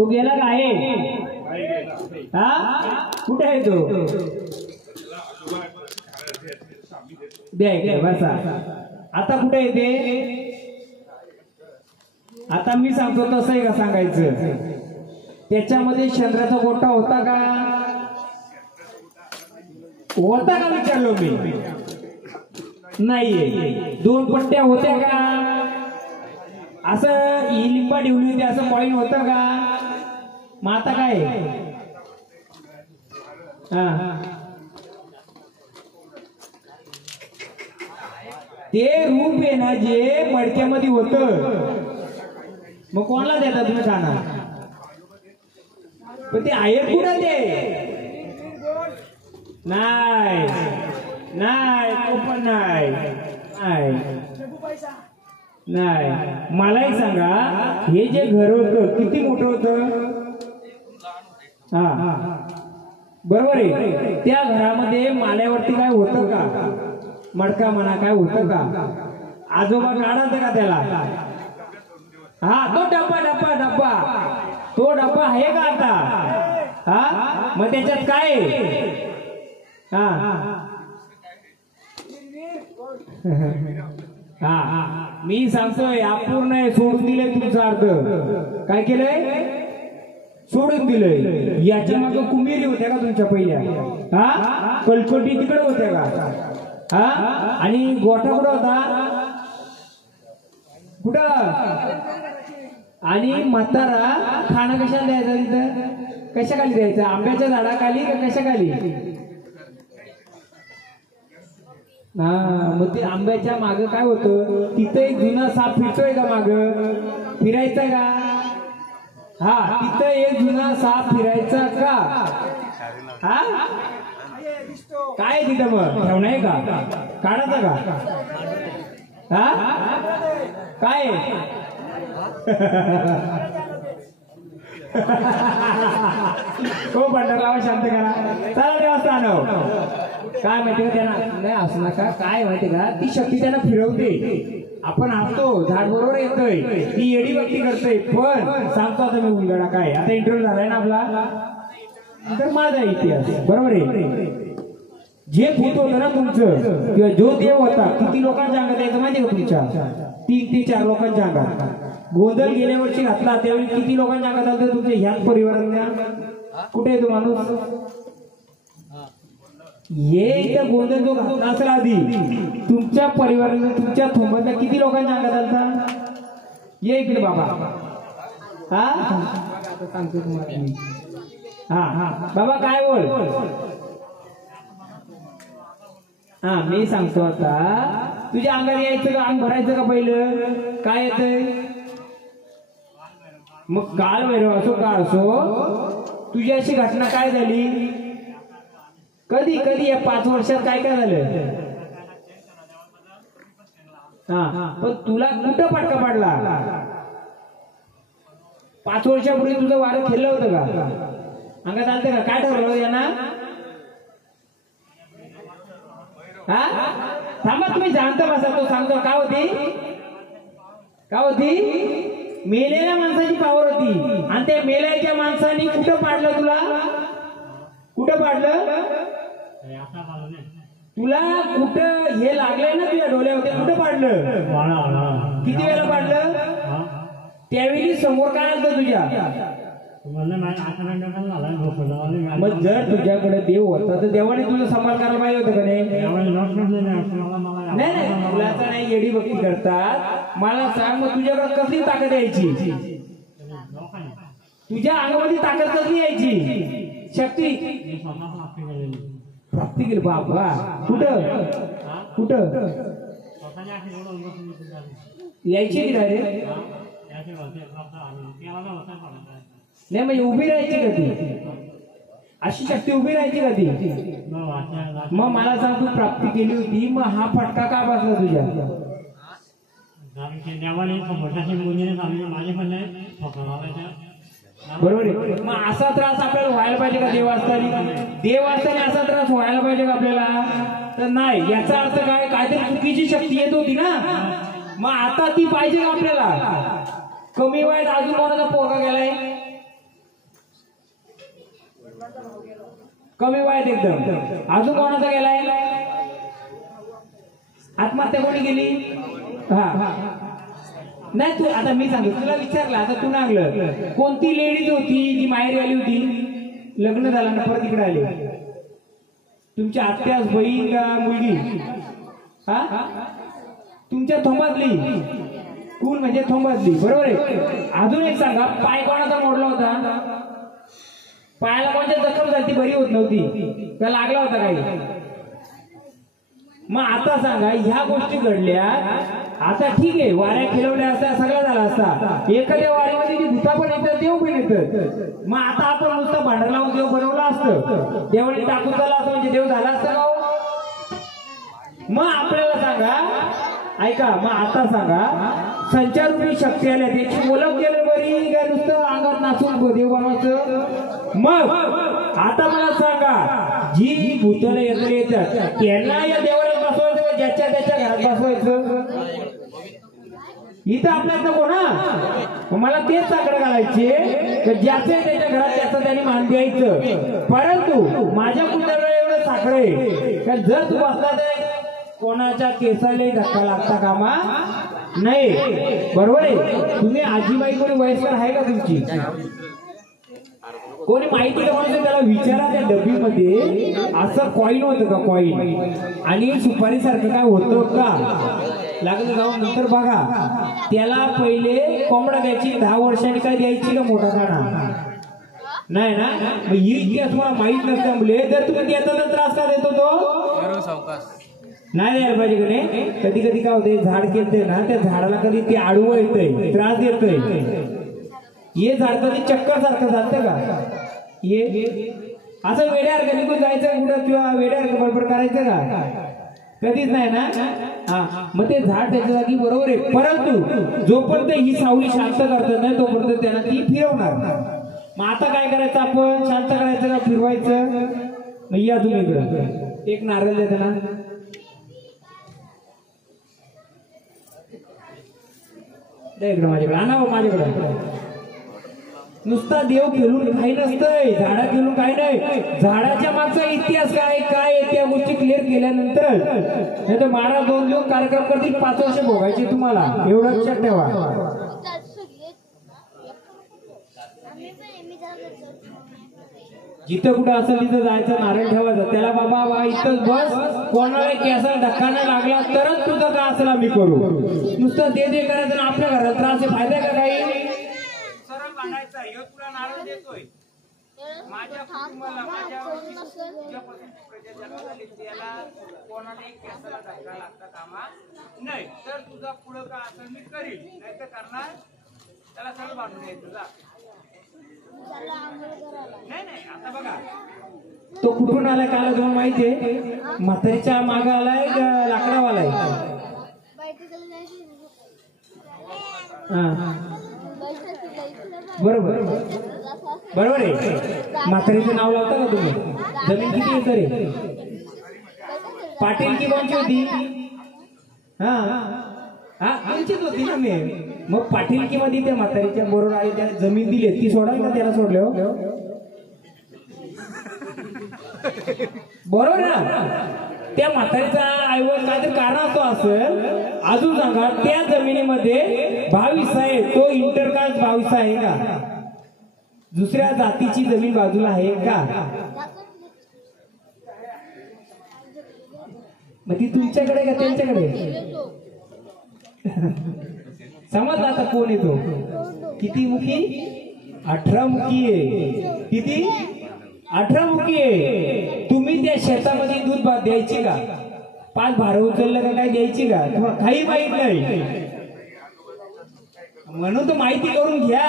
तो गेला का आहे? हा कुठे आहे तो? द्या बसा. आता कुठे येते? आता मी सांगतो तसं आहे का सांगायचं? त्याच्यामध्ये चंद्राचा गोटा होता का? होता का विचारलो मी. नाहीये. दोन पट्ट्या होत्या का? असं ही लिंबा ठेवली होती असं पॉईंट होतं का? मग आता काय? ते रूप आहे ना जे मडक्यामध्ये होत, मग कोणाला देता तुम्ही खाना? पण ते आहे कुठं ते? नाही नाही तो पण नाही नाही. मला एक सांगा, हे जे घर होतं किती मोठं होतं? हा बरोबर आहे. त्या घरामध्ये माल्यावरती काय होतं का? मडका म्हणा काय होतं का? आजोबा काढायचं का त्याला? हा तो डब्बा तो डब्बा आहे का आता? हा मग त्याच्यात काय? हा मी सांगतोय अपूर्ण सोडून दिलंय. तुमचा अर्थ काय केलंय? सोडून दिलंय. याच्या मागे कुमेरी होत्या का तुमच्या पहिल्या? हा कलकोटी तिकडे होत्या का? हा आणि गोठा कुठं होता? कुठं? आणि म्हातारा खाणं कशाला द्यायचं तिथं? कशाखाली द्यायचं? आंब्याच्या झाडाखाली का कशाखाली? हा मग ते आंब्याच्या माग काय होतं? तिथं एक जुना साप फिरतोय का? माग फिरायचा का? हा तिथं एक जुना साप फिरायचा का? हा काय तिथं मग ठेवणार का? काढायचा का? हा काय? हो भंडारराव शांत करा. चला देवस्थान काय माहिती का त्यांना? नाही असं नका. काय माहिती का? ती शक्ती त्यांना फिरवते. आपण हसतो झाड बरोबर येतोय, ती येडी भक्ती करतोय. पण सांगतो आता मी उलगडा काय. आता इंटरव्ह्यू झालाय ना आपला, तर माझा इतिहास बरोबर आहे. जे भूत होतं ना तुमचं किंवा जो देव होता, किती लोकांच्या अंगात यायचं माहिती का? तुमच्या 3 ते 4 लोकांच्या अंगात. गोंधळ गेल्या वर्षी घातला त्यावेळी किती लोकांच्या अंगात आलं तुमच्या ह्याच परिवारातल्या? कुठे आहे तो माणूस? ये गोंधळ जो घातला असेल आधी तुमच्या परिवाराने, तुमच्या थोंबातल्या किती लोकांच्या अंगात आलता? ये इकडे बाबा. हा सांगतो तुम्हाला मी. हा बाबा काय बोल. हा मी सांगतो आता. तुझ्या अंगाने यायचं का? अंग भरायचं का पहिलं? काय येतंय? मग काळ भैरव असो का असो, तुझी अशी घटना काय झाली? कधी या 5 वर्षात काय झालं? हा पण तुला कुठं फटका पडला? 5 वर्षापूर्वी तुझं वारं खेळलं होतं का? अंगात आलतं का? काय ठरवलं यांना? हा थांबा तुम्ही शांत बसा. तो सांगतो का होती? मेलेल्या माणसाची पावर होती. आणि त्या मेल्याच्या माणसाने कुठं पाडलं तुला? कुठं पाडलं तुला? कुठं हे लागलंय ना तुझ्या डोळ्यावर? कुठं पाडलं? किती वेळा पाडलं? त्यावेळी समोर काय आलं तुझ्या? मग जर तुझ्याकडे देव होता तर देवाने तुझं सांभाळ करायला पाहिजे होतं का नाही? मुलाचा नाही येडी भक्ती करतात. मला सांग मग तुझ्याकडे कसली ताकद यायची? तुझ्या अंगामध्ये ताकद कसली यायची? शक्ती प्राप्ती केली बाबा. कुठं यायची की डायरेक्ट? नाही म्हणजे उभी राहायची का ती? अशी शक्ती उभी राहायची का ती? मग मला सांग तू प्राप्ती केली होती, मग हा फटका का बसला तुझ्या? बरोबर आहे. मग असा त्रास आपल्याला व्हायला पाहिजे का? देव असताना असा त्रास व्हायला पाहिजे का आपल्याला? तर नाही. याचा अर्थ काय? काहीतरी चुकीची शक्ती येत होती ना. मग आता ती पाहिजे का आपल्याला? कमी वयात अजून कोणाचा पोरगा गेलाय? कमी वयात एकदम. अजून कोणाचा गेलाय? आत्महत्या कोणी केली? हा नाही तू आता मी सांगतो तुला विचारलं आता तू नागलं कोणती लेडीज होती जी माहेरी आली होती लग्न झालं ना परत इकडे आली तुमच्या आत्यास बहीण का मुलगी हा तुमच्या थोंबातली कोण म्हणजे थोंबातली बरोबर आहे. अजून एक सांगा पाय कोणाचा मोडला होता पायाला कोणत्या जखम झाली ती बरी होत नव्हती का लागला होता काही. मग आता सांगा ह्या गोष्टी घडल्या आता ठीक आहे वाऱ्या खेळवल्या असता सगळं झाला असता एखाद्या वारीमध्ये जी भूता पण येतात देव पण येतं मग आता आपण नुसतं भांडण लावून देव बनवलं असतं देवाने टाकून झाला असं म्हणजे देव झाला असतं का मग आपल्याला सांगा ऐका मग आता सांगा संचारूपी शक्ती आल्या त्याची ओळख केलं बरी का नुसतं अंगात नाचून देव बनवायचं. मग आता मला सांगा जी भूतले एकत्र येतात त्यांना या देवाला बसवायचं ज्याच्या त्याच्या घरात बसवायचं इथं आपल्यात नको ना. मला तेच साकडं घालायचे ज्याचे त्याच्या घरात त्याचं त्यांनी मान द्यायचं. परंतु माझ्या कुत्र्याला एवढं साकडं आहे का जर तू बसला तर कोणाच्या केसाला धक्का लागता कामा नाही बरोबर आहे. तुम्ही आजीबाई कोणी वयस्कर आहे का तुमची कोणी माहिती का म्हणून त्याला विचारा त्या डब्बीमध्ये असं कॉईन होतं का कॉईन आणि सुपारी सारखं काय होतं का लागलं जाऊन नंतर बघा त्याला पहिले कोंबडा द्यायची 10 वर्षांनी काय द्यायची का मोठा खाना नाही ना. मग ही इतिहास मला माहित नसल्यामुळे जर तुम्ही त्याचा त्रास का देतो तो नाही द्यायला पाहिजे का नाही. कधी कधी काय होते झाड केलते ना त्या झाडाला कधी ते आडवं येतंय त्रास देतंय हे झाड कधी चक्कर सारखं जातं का ये असं वेड्यासारखं निघून जायचं कुठं किंवा वेड्यासारखं बडबड करायचं का कधीच नाही ना. हा मग ते झाड त्याच्या जागी बरोबर आहे परंतु जोपर्यंत ही सावली शांत करत नाही तोपर्यंत त्यांना ती फिरवणार. मग आता काय करायचं आपण शांत करायचं का फिरवायचं. मग या तुम्ही इकडं एक नारळ देते ना इकडं माझ्याकडे आणा माझ्याकडे नुसता देव खेळून काही नसतंय झाडा खेळून काही नाही. झाडाच्या मागचा इतिहास काय काय त्या गोष्टी क्लिअर केल्यानंतर नाही तर महाराज 2 दिवस कार्यक्रम करतील 5 वर्ष भोगायचे तुम्हाला एवढं लक्षात ठेवा. जिथं कुठं असेल तिथं जायचं नारळ ठेवायचं त्याला बाबा बा इथंच बस कोणाला केसा धक्का नाही लागला तरच तुझं का असेल आम्ही करू नुसतं दे करायचं ना आपल्या घरात त्रास फायदा का काही सरळ बांधायचा ह्यो तुला नारळ देतोय माझ्या कुटुंबाला माझ्या त्याला कोणाला एक केसाला धक्का लागता कामा नाही तर तुझा पुढं का असेल मी करील नाही तर करणार त्याला सरळ बांधून द्यायचं जा. नाही नाही आता बघा तो कुठून आलाय काला तुम्हाला माहितीये म्हातारीच्या माग आलाय लाकडावालाय बरोबर बरोबर आहे. म्हातारीचं नाव लावता का तुम्ही जमीन किती एकर आहे पाटील की कोणची होती हा हा आमचीच होती ना मी मग पाटीलकी मध्ये त्या म्हातारीच्या बरोबर आहे त्याने जमीन दिली ती सोडाल का त्याला सोडले हो बरोबर ना. त्या म्हातारीचा ऐवज काहीतरी कारण असतो असेल अजून सांगा त्या जमिनीमध्ये 22 आहे तो इंटरकास्ट 22 आहे का दुसऱ्या जातीची जमीन बाजूला आहे का मग ती तुमच्याकडे का त्यांच्याकडे समजलं आता कोण येतो किती मुखी 18 मुखी आहे किती 18 मुखी आहे. तुम्ही त्या शेतामध्ये दूध द्यायची का 5 भार उचललं का काय द्यायची का तुम्हाला काही माहित नाही म्हणून तो माहिती करून घ्या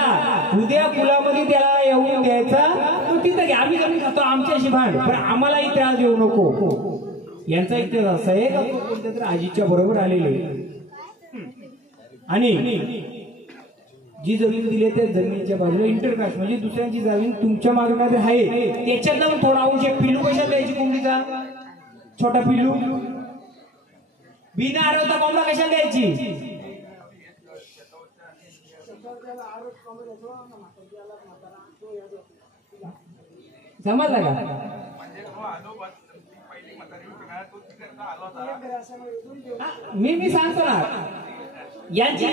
उद्या कुलामध्ये त्याला येऊन द्यायचा तो तिथं घ्या आम्ही जमीन खातो आमच्याशी भांड पण आम्हालाही त्रास देऊ नको. यांचा इतिहास असा आहे का कोणत्या तरी आजीच्या बरोबर आलेले आणि जी जमीन दिली त्या जमिनीच्या बाजूला इंटरकास्ट म्हणजे दुसऱ्यांची जमीन तुमच्या मागे काय आहे त्याच्यातला थोडा अंश पिल्लू कशाला द्यायची कोंबडीचा छोटा पिल्लू बिना आरवता कोंबडा कशाला द्यायची समजला का मी सांगतो ना यांची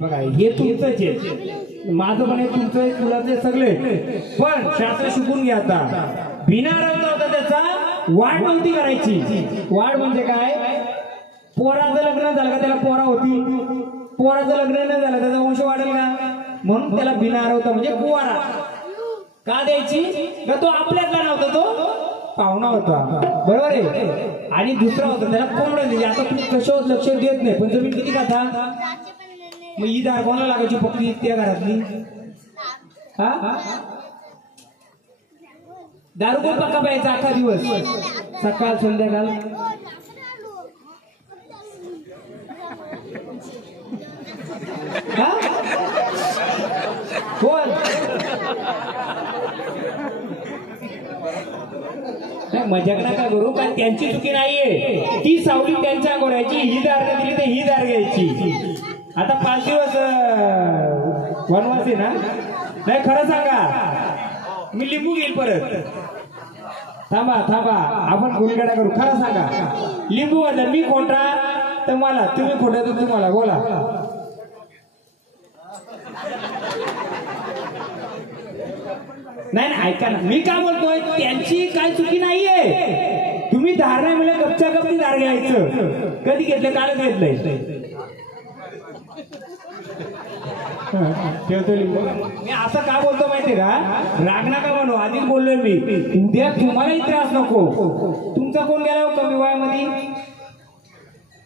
बघा हे तुमचंच आहे, माझं पण आहे, तुमचं आहे, तुलाच आहे, सगळे. पण शास्त्र शिकून घ्या आता. बिना रंग होता त्याचा वाढ नव्हती करायची. वाढ म्हणजे काय? पोराचं लग्न झालं का त्याला पोरा होती, पोराचं लग्न नाही झालं त्याचा वंश वाढेल का? म्हणून त्याला बिना होता म्हणजे कुवारा का द्यायची? का तो आपल्यातला नव्हता, तो पाहुणा होता, बरोबर आहे. आणि दुसरा होता त्याला कोंबडं द्यायची. आता तू कशावर लक्ष देत नाही, पण जमीन किती खाता मग ही दार कोणाला लागायची पक्की त्या घरातली? हा दारू कोण पक्का प्यायचा अख्खा दिवस, सकाळ संध्याकाळ? कोण मजाक नका करू, कारण त्यांची चुकी नाहीये. ती सावली त्यांच्या गोऱ्याची, ही दार दिली तर ही दार घ्यायची. आता 5 दिवस वनवास आहे ना? नाही खरं सांगा, मी लिंबू घेईल परत. थांबा आपण गुणगाडा करू. खरं सांगा, लिंबू घातला मी खोटा तर मला, तुम्ही खोटा तर तुम्हाला. बोला. नाही ऐका ना, मी काय बोलतोय, त्यांची काय चुकी नाहीये. तुम्ही धार नाही मिळेल गपच्या गपची धार घ्यायचं. कधी घेतलं? कालच घेतलंय. मी असं का बोलतो माहितीये का? राग नका म्हणू, आधीच बोललोय मी. उद्या तुम्हालाही त्रास नको. तुमचा कोण गेला कमी वयामध्ये?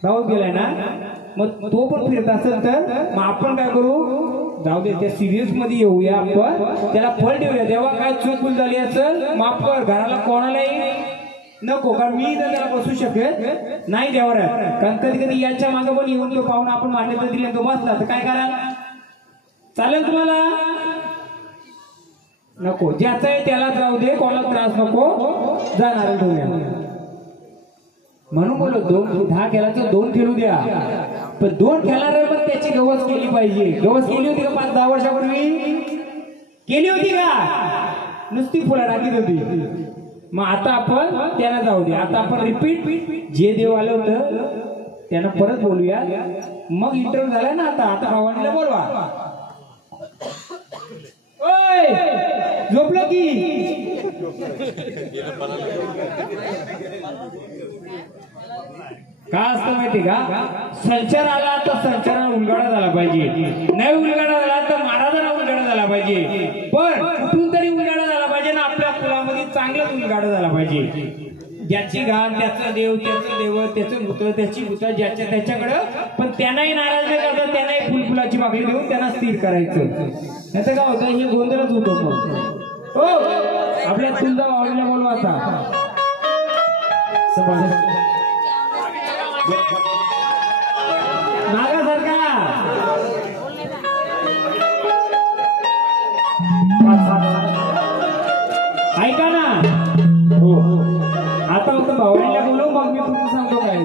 राहून गेलाय ना, मग तो पण फिरत असेल तर मग आपण काय करू? जाऊ दे, त्या सिरियस मध्ये येऊया आपण, त्याला फळ देऊया. तेव्हा काय चूक भूल झाली असेल माफ कर. घराला कोणालाही नको, कारण मी तर त्याला बसू शकेल नाही देवर. कारण कधी कधी यांच्या मागे पण येऊन तो पाहून आपण मान्यता दिली तो बसला तर काय कराल? चालेल तुम्हाला? नको, ज्याचा आहे त्यालाच राहू दे, कोणाला त्रास नको. जाणार म्हणून बोलो 10 केला तर 2 खेळू द्या, पण 2 खेळणार पण त्याची गवस केली पाहिजे. गवस केली होती का 5-10 वर्षापूर्वी? केली होती का? नुसती फुला टाकीत होती. मग आता आपण त्यांना जाऊ दे. आता आपण रिपीट जे देव आलं होतं त्यांना परत बोलूया. मग इंटरव्ह्यू झालाय ना, आता भावानीला बोलवा. ओय झोपलं की? का असतं माहिती का? संचार आला तर संचाराला उलगडा झाला पाहिजे, नाही उलगडा झाला तर महाराजांना उलगडा झाला पाहिजे. पण कुठून तरी उलगडा झाला पाहिजे ना, आपल्या कुलामध्ये चांगलाच उलगडा झाला पाहिजे. ज्याची घाण त्याचं देव, त्याचं देव, त्याचं भूत, त्याची भूत, ज्याच्या त्याच्याकडं. पण त्यांनाही नाराज नाही करतात, त्यांनाही फुलफुलाची मागणी देऊन त्यांना स्थिर करायचं. नाही तर काय होतं, हे गोंधळच होतो. हो आपल्या तुलजा वावडीला बोलवा आता. मागासारखा ऐका ना. हो आता फक्त भावड्याला बोलू, मग मी तुमचं सांगतो काय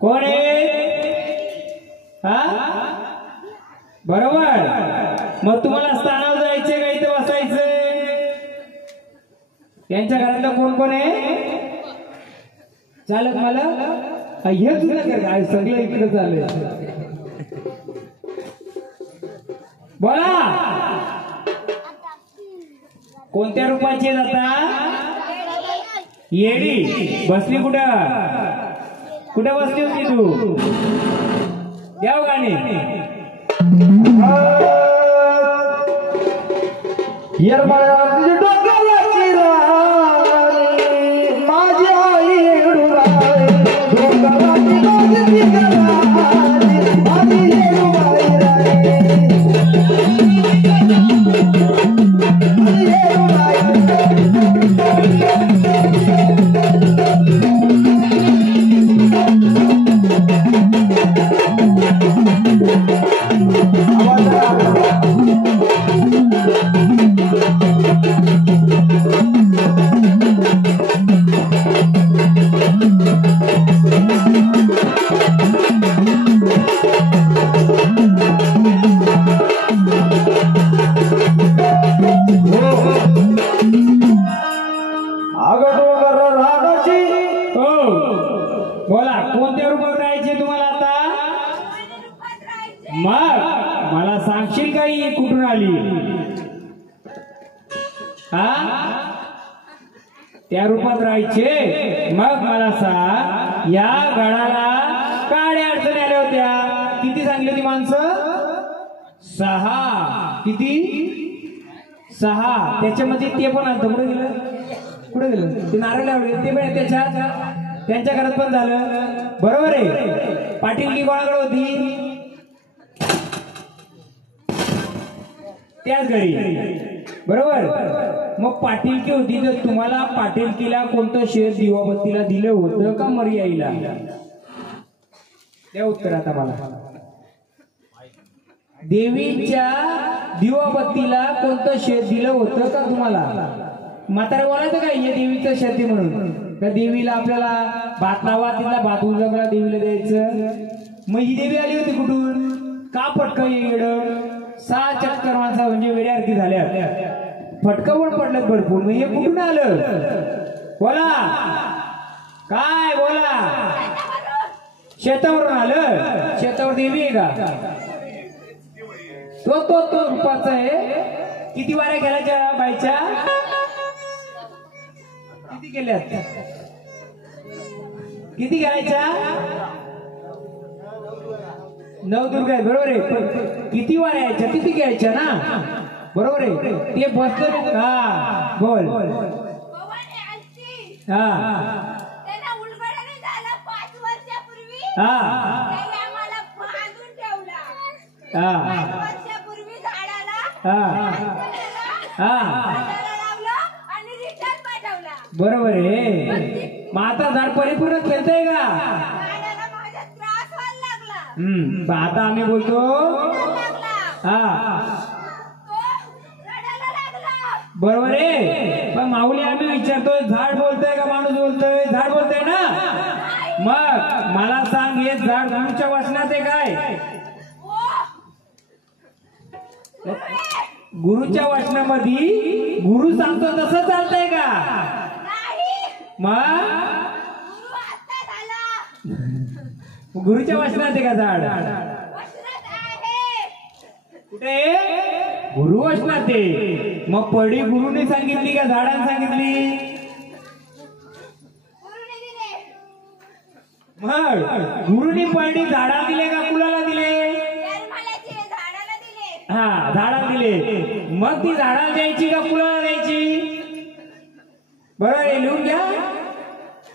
कोण आहे? बरोबर. मग तुम्हाला स्थानावर जायचे का इथे बसायचंय? त्यांच्या घरातलं कोण कोण आहे? चालक मला हे तुला काय सगळं इकडे चाललंय. बोला कोणत्या रूपाची जाता येडी बसली कुठं बसली होती तू द्याव गाणे माझी आई बोला कोणत्या रूपात राहायचे तुम्हाला आता मग मला सांगशील का ही कुठून आली हा त्या रूपात राहायचे मग मला सांग या गडाला काय अडचणी आल्या होत्या किती सांगली होती माणसं 6 किती 6 त्याच्यामध्ये ते पण आलं कुठे गेलं ते नारळ लावले ते पण त्याच्यात त्यांच्या घरात पण झालं बरोबर आहे पाटील की कोणाकडे होती त्याच घरी बरोबर मग पाटीलकी होती तर तुम्हाला पाटीलकीला कोणतं शेर दिवाबत्तीला दिलं होतं का मर्याईला त्या उत्तर आता मला देवीच्या दिवाबत्तीला कोणतं शेर दिलं होतं का तुम्हाला म्हातारा बोलायचं काय हे देवीचं शेती म्हणून त्या देवीला आपल्याला भात लावा तिथला भात उजगला देवीला द्यायचं मग ही देवी आली होती कुठून का फटका येड 6 चक्कर माणसा म्हणजे वेड्यासारखी झाल्या फटका पण पडलं भरपूर मग हे कुठून आलं बोला काय बोला शेतावरून आलं शेतावर देवी आहे का तो रूपाचा आहे किती वाऱ्या घालायच्या बाईच्या किती केल्यात किती घालायच्या 9 दुर्गा आहे बरोबर आहे किती वाऱ्या यायच्या किती घ्यायच्या ना बरोबर आहे ते बसत हा बोल हा बरोबर आहे मग आता झाड परिपूर्ण खेळतय का आता आम्ही बोलतो हा बरोबर आहे पण माऊली आम्ही विचारतोय झाड बोलतोय का माणूस बोलतोय झाड बोलतोय ना मग मला सांग हे झाड गुरुच्या वाचनात आहे काय गुरुच्या वाचनामध्ये गुरु सांगतो तसं चालतंय का मग गुरुच्या वाचनात आहे का झाड कुठे गुरु वाचनात आहे मग पडी गुरुने सांगितली का झाडाने सांगितली मग गुरुनी पडी झाडाला दिले का कुणाला दिले हा झाडाला दिले मग ती झाडाला द्यायची का कुणाला द्यायची बरोबर लिहून घ्या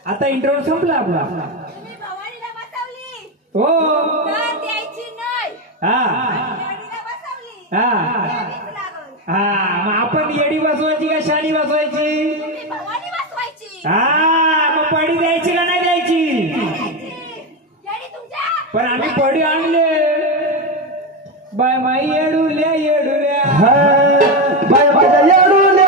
आता इंटरव्ह्यू संपला आपला हो हा हा हा मग आपण येडी बसवायची का शाणी बसवायची हा मग पडी द्यायची का नाही द्यायची पण आम्ही पडी आणले बाय माई येडुल्या येडुल्या बाय माझ्या येडुल्या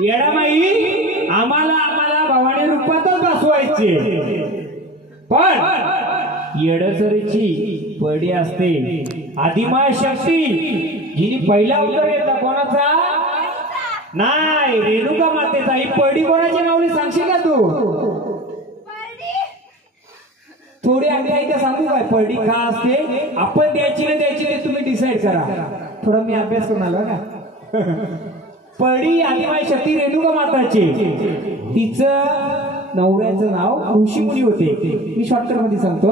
येडामाई आम्हाला भवानी रूपातच बसवायचे पण येडसरीची पडी असते आदिमाय शक्ती जिने पहिला अवतार घेतला कोणाचा नाही, रेणुका मातेचा. ही पडी कोणाची माऊली सांगशील का तू? थोडी आधी ऐका सांगू काय पडी का असते, आपण द्यायची नाही द्यायची ते तुम्ही डिसाईड करा. थोडा मी अभ्यास करून आलो का. पडी आदिमाई शक्ती रेणुका माताची, तिचं नवऱ्याचं नाव ऋषीमुनी होते. मी शॉर्टकट मध्ये सांगतो.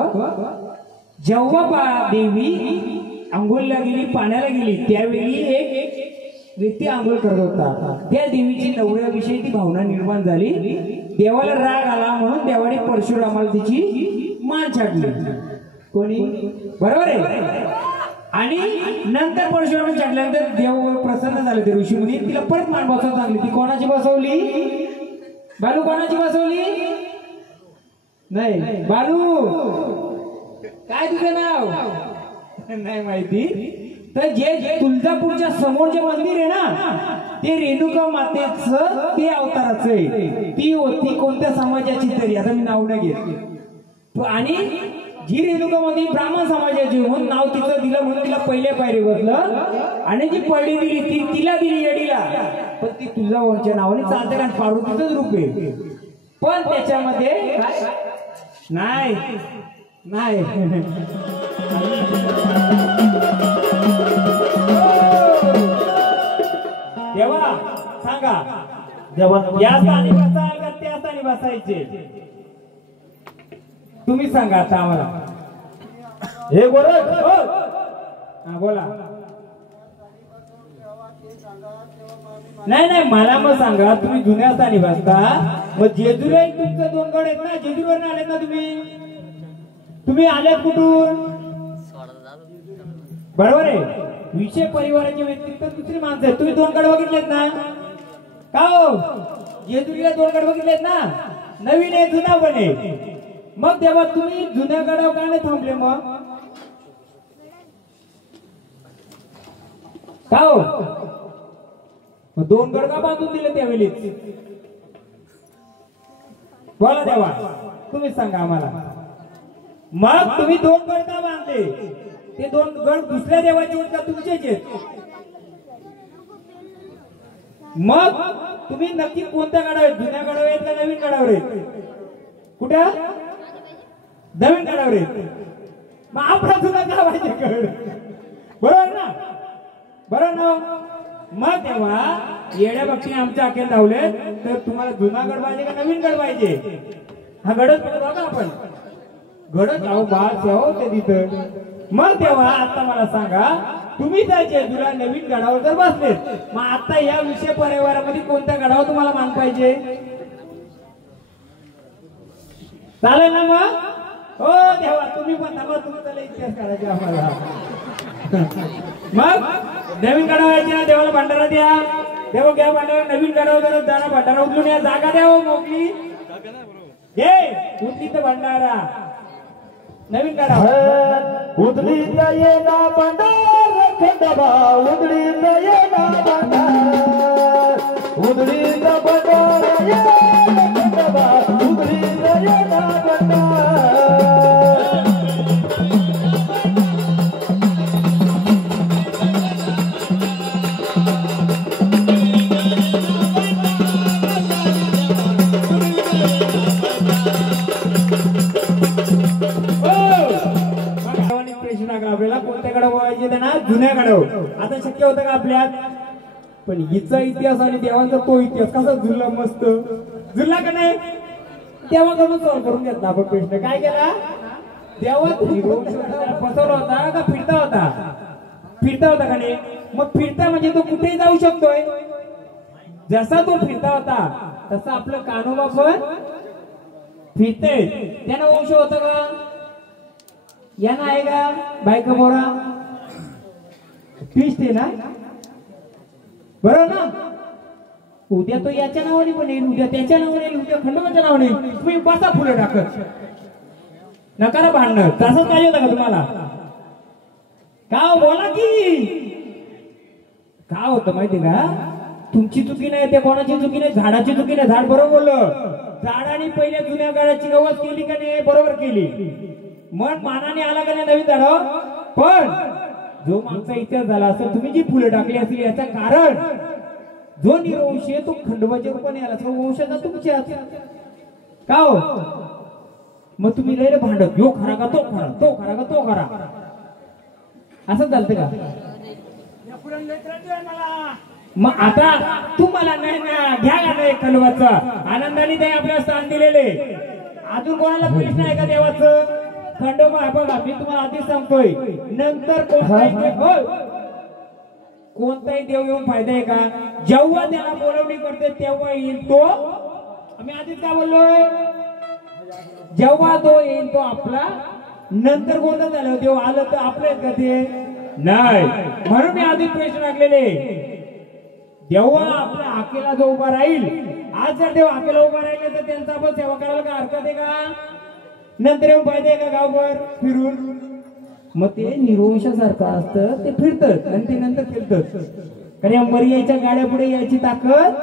जेव्हा देवी आंघोळीला गेली, पाण्याला गेली, त्यावेळी एक व्यक्ती आंघोळ करत होता. त्या देवीची नवऱ्याविषयी ती भावना निर्माण झाली. देवाला राग आला म्हणून देवाने परशुरामाला तिची मान छाटली. कोणी? बरोबर आहे. आणि नंतर परशुराम छाटल्यानंतर देव प्रसन्न झाले. ते ऋषीमुनी तिला परत मान बसवत लागली. ती कोणाची बसवली? बालू कोणाची बसवली? नाही बालू, काय तुझं नाव? नाही माहिती. तर जे तुळजापूरच्या समोर जे मंदिर आहे ना, ते रेणुका मातेचं ते अवताराचं आहे. ती कोणत्या समाजाची तरी, आता मी नाव नाही घेत. आणि जी रेणुका मध्ये ब्राह्मण समाजाची म्हणून नाव तिचं दिलं, म्हणून तिला पहिले पायरी बसलं. आणि जी पडी दिली ती तिला दिली येडीला. पण ती तुळजाभवानीच्या नावाने चालते, कारण पार्वतीचंच रूप आहे. पण त्याच्यामध्ये नाही नाही देवा सांगा, या स्थानी बसाल का त्या स्थानी बसायचे? तुम्ही सांगा आता आम्हाला. हे गोरख, हा बोला. नाही नाही, मला मग सांगा, तुम्ही जुन्या स्थानी बसता, मग जेजुरीला तुमचं 2 गड आहेत ना, जेजुरीवर आलेत ना तुम्ही आलेत कुठून? बरोबर आहे. विषय परिवाराच्या व्यतिरिक्त दुसरी माणसं आहेत. तुम्ही 2 गड बघितलेत ना? का हो, जेजुरीला 2 गड बघितलेत ना? नवीन आहे, जुना पण आहे. मग तेव्हा तुम्ही जुन्या गडावर का नाही थांबले? मग का हो, 2 गड का बांधून दिले त्यावेळीच? बोला देवा, तुम्हीच सांगा आम्हाला. मग तुम्ही 2 गड का बांधले? ते 2 गड दुसऱ्या देवाचे आहेत का तुमचेच आहेत? मग तुम्ही नक्की कोणत्या गडावर आहेत? जुन्या गडावर आहेत का नवीन गडावर आहेत? कुठं? नवीन गडावर आहेत. मग आपला जुना का पाहिजे गड? बरोबर ना? बरोबर ना? मग तेव्हा येड्या भक्तीने आमच्या अखेर धावले, तर तुम्हाला जुना गड पाहिजे का नवीन गड पाहिजे? हा गडच बघा आपण, गडच आहो बास याहो ते तिथं. मग तेव्हा आता मला सांगा, तुम्ही त्या जेजुरीला नवीन गडावर जर बसलेत, मग आता या विषय परिवारामध्ये कोणत्या गडावर तुम्हाला मान पाहिजे? चालेल ना? मग हो देवा, तुम्ही पण ना, मग तुम्ही त्याला इतिहास काढायचे आम्हाला. मग नवीन गडावर यायचे, देवाला भंडारा द्या. देव घ्या भंडारा. नवीन गडावर जाणं, भंडारा उचलून या. जागा द्या मोकळी घे, उचली तर भंडारा. नवीन गडावर उदळी ये ना भंडार खंडोबा, उदळी ये ना भंडार, उदळी भंडार ये खंडोबा, उदळी ये ना भंडार. आपल्याला कोणत्या गडावर व्हायचे त्यांना? जुन्या गडावर. आता शक्य होतं का आपल्यात? पण हिचा इतिहास आणि देवांचा तो इतिहास कसा जुळला? मस्त जुळला का नाही? तेव्हा करून सॉल्व्ह करून घेतला आपण प्रश्न. काय केला? देवा फसवला होता का फिरता होता? फिरता होता का नाही? मग फिरता म्हणजे तो कुठेही जाऊ शकतोय. जसा तो फिरता होता तसा आपलं कान्होबा पण फिरते. त्यानं वंश होतं का? यांना आहे का बायका बोरा? फिस्ट आहे ना? बरोबर ना? उद्या तो याच्या नावाने पण येईल, उद्या त्याच्या नावाने येईल, उद्या खंडोबाच्या नावाने येईल. तुम्ही बसा फुलं टाकत, नका भांडणं. तसंच पाहिजे होतं का तुम्हाला? का बोला की का होतं माहिती का? तुमची चुकी नाही, ते कोणाची चुकी नाही, झाडाची चुकी नाही. झाड बरोबर बोललं. झाडाने पहिल्या जुन्या गाड्याची गवत केली का नाही? बरोबर केली. मन मानाने आला का नाही नवीन झाड? पण जो मागचा इतिहास झाला असं तुम्ही जी फुलं टाकली असतील याचं कारण जो निरवंशी आहे तो खंडोबाच्या रूपाने आला तो वंशाचा तुमच्या का हो मग तुम्ही लय भांडत यो खरा का तो खरा तो खरा का तो खरा असं चालतं का मग आता तुम्हाला नाही ना घ्या का नाही खंडोबाचं आनंदाने ते आपल्याला स्थान दिलेले अजून कोणाला प्रश्न आहे का देवाचं खंडोबा बघा मी तुम्हाला आधीच सांगतोय नंतर कोणताही देव येऊन फायदा आहे का जेव्हा त्याला बोलवणी करते तेव्हा येईल तो आम्ही आधीच काय बोललोय जेव्हा तो येईल तो आपला नंतर कोणता झालं देव आलं तर आपले का ते नाही म्हणून मी आधीच प्रश्न टाकलेले जेव्हा आपल्या हाकेला जो उभा राहील आज जर देव हाकेला उभा राहिले तर त्यांचा आपण सेवा करायला का हरकत आहे का नंतर येऊन फायदा आहे का गावभर फिरून मग ते निर्वंशासारखं असतं ते फिरतात आणि ते नंतर फिरतात कारण या मर्याच्या गाड्या पुढे यायची ताकद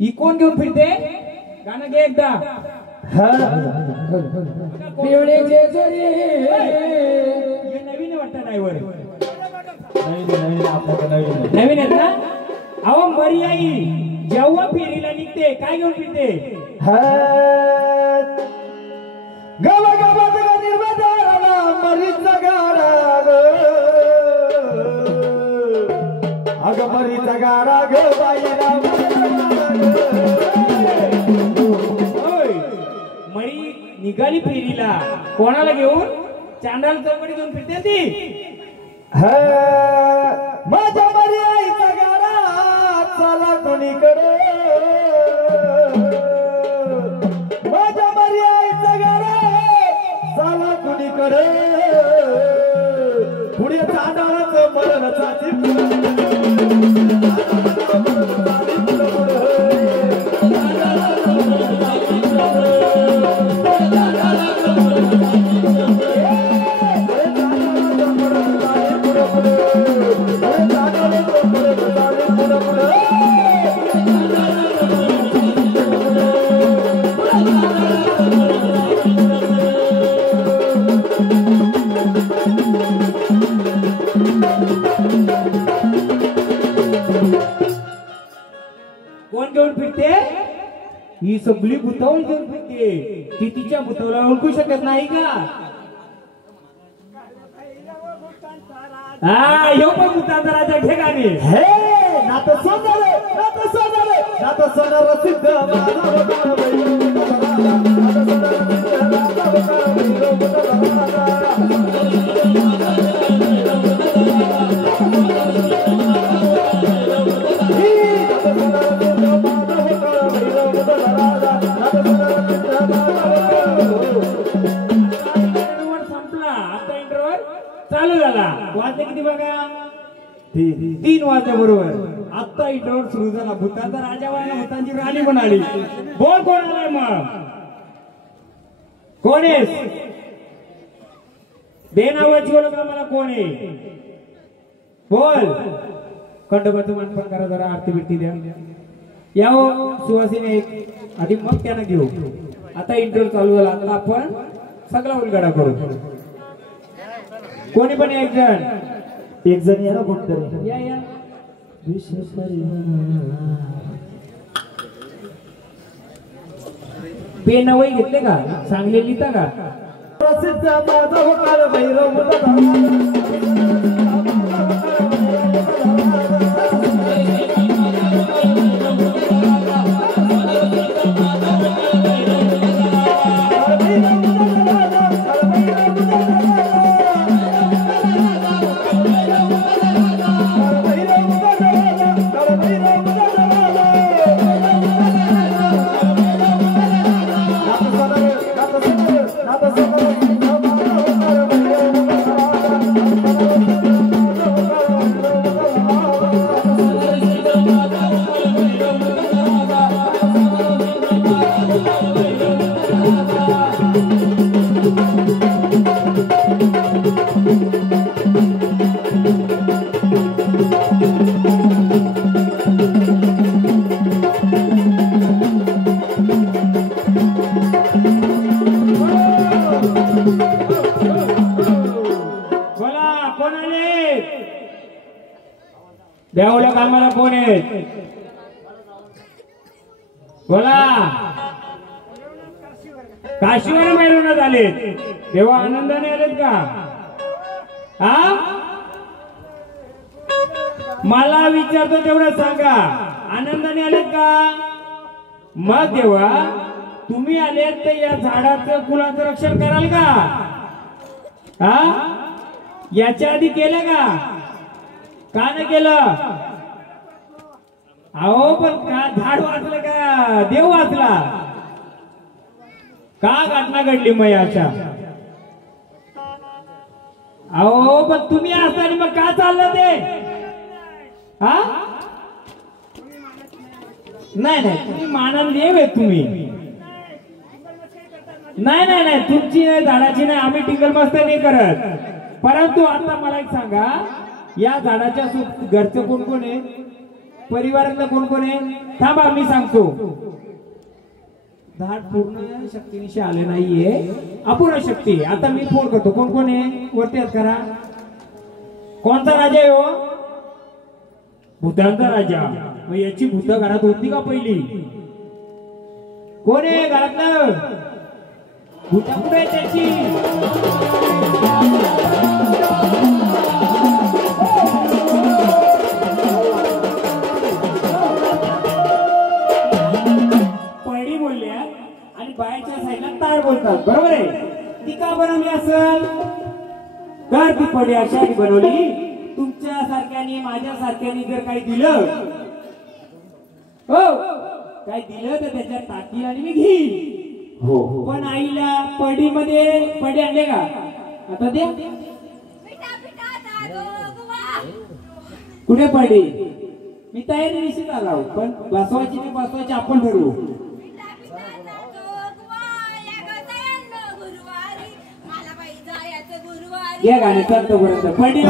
ही कोण घेऊन फिरते गाणं घे एकदा नवीन वाटतं ड्रायव्हर नवीन आहेत ना अहो मर्याई जेव्हा फेरीला निघते काय घेऊन फिरते गावा गावात निर्मदाराला मरीचा गाडा अग मरीचा गाडा ग बाईला मरी निघाली फेरीला कोणाला घेऊन चांडाल चौकडी घेऊन फिरते ती माझ्या मरी आईचा गाडा चला कोणीकडे माझ्या मरी आईचा गाडा चला कोणीकडे पुढे चांडाळाचं मरण कोण घेऊन फिरते ही सगळी भूतावळ घेऊन फिरते ती तिच्या भूतावला ओळखू शकत नाही का हा यो पण भूतांचा राजा घे गाणे हे नात सोनारे नात सोनारे नात सोनार सिद्ध संपला आता इंटरव्हल चालू झाला वाजले किती बघा 3 वाजल्या बरोबर आता इंटरव्हल सुरू झाला भूताचा राजा व्हायला भूतांची राणी म्हणाली बोल कोण आलाय मग कोण आहेस बेनावाची बोल का मला कोण आहे बोल खंडोबाचं मानपण करा जरा आरती बिरती द्या याव सुवासिनी आधी मग त्यांना घेऊ आता इंटरव्ह्यू चालू झाला आता आपण सगळा उलगडा करू कोणी पण एक जण या ना कोणतरी या या पेन वही घेतले का चांगले लिहिता का प्रसिद्ध माझा होकार भैरव देवल्या कामाला कोण आहेत? बोला. काशीवर मिळवण्यात आले. तेव्हा आनंदाने आलेत का? हा, मला विचारतो तेवढं सांगा. आनंदाने आलेत का? मग देवा तुम्ही आलेत तर या झाडाचं फुलाचं रक्षण कराल का? हा, याच्या आधी केलं का नाही केलं? अहो पण का झाड वाचलं का देव वाचला? का घटना घडली मग अशा? अहो पण तुम्ही असताना मग का चाललं ते? हा, नाही तुम्ही मानन देव आहे तुम्ही. नाही तुमची नाही, झाडाची नाही. आम्ही टिंगल मस्ती नाही करत. परंतु आता मला एक सांगा, या झाडाच्या घरचं कोण कोण आहे? परिवारातलं कोण कोण आहे? थांबा मी सांगतो. झाड पूर्ण शक्तीनिशी आले नाहीये, अपूर्ण शक्ती. आता मी फोन करतो. कोण कोण आहे? वरती हात करा. कोणता राजा आहे हो? भूतांचा राजा. मग याची भूत घरात होती का पहिली? कोण आहे घरातलं? भूत कुठे आहे त्याची? पडी बोलल्या आणि बायच्या साईडला ताड बोलतात. बरोबर आहे. ती का बनवली असेल? तर ती पडी अशा बनवली, तुमच्या सारख्यानी माझ्या सारख्यानी जर काही दिलं, हो काय दिलं तर त्याच्यात टाकी आणि मी घेईन. हो पण आईला पडीमध्ये पडी आणले का? आता दे. कुठे पडी? मी तयारी निश्चित आला, पण बसवायची नाही बसवायची आपण ठरवू. या गाणे चालतो पर्यंत पडी.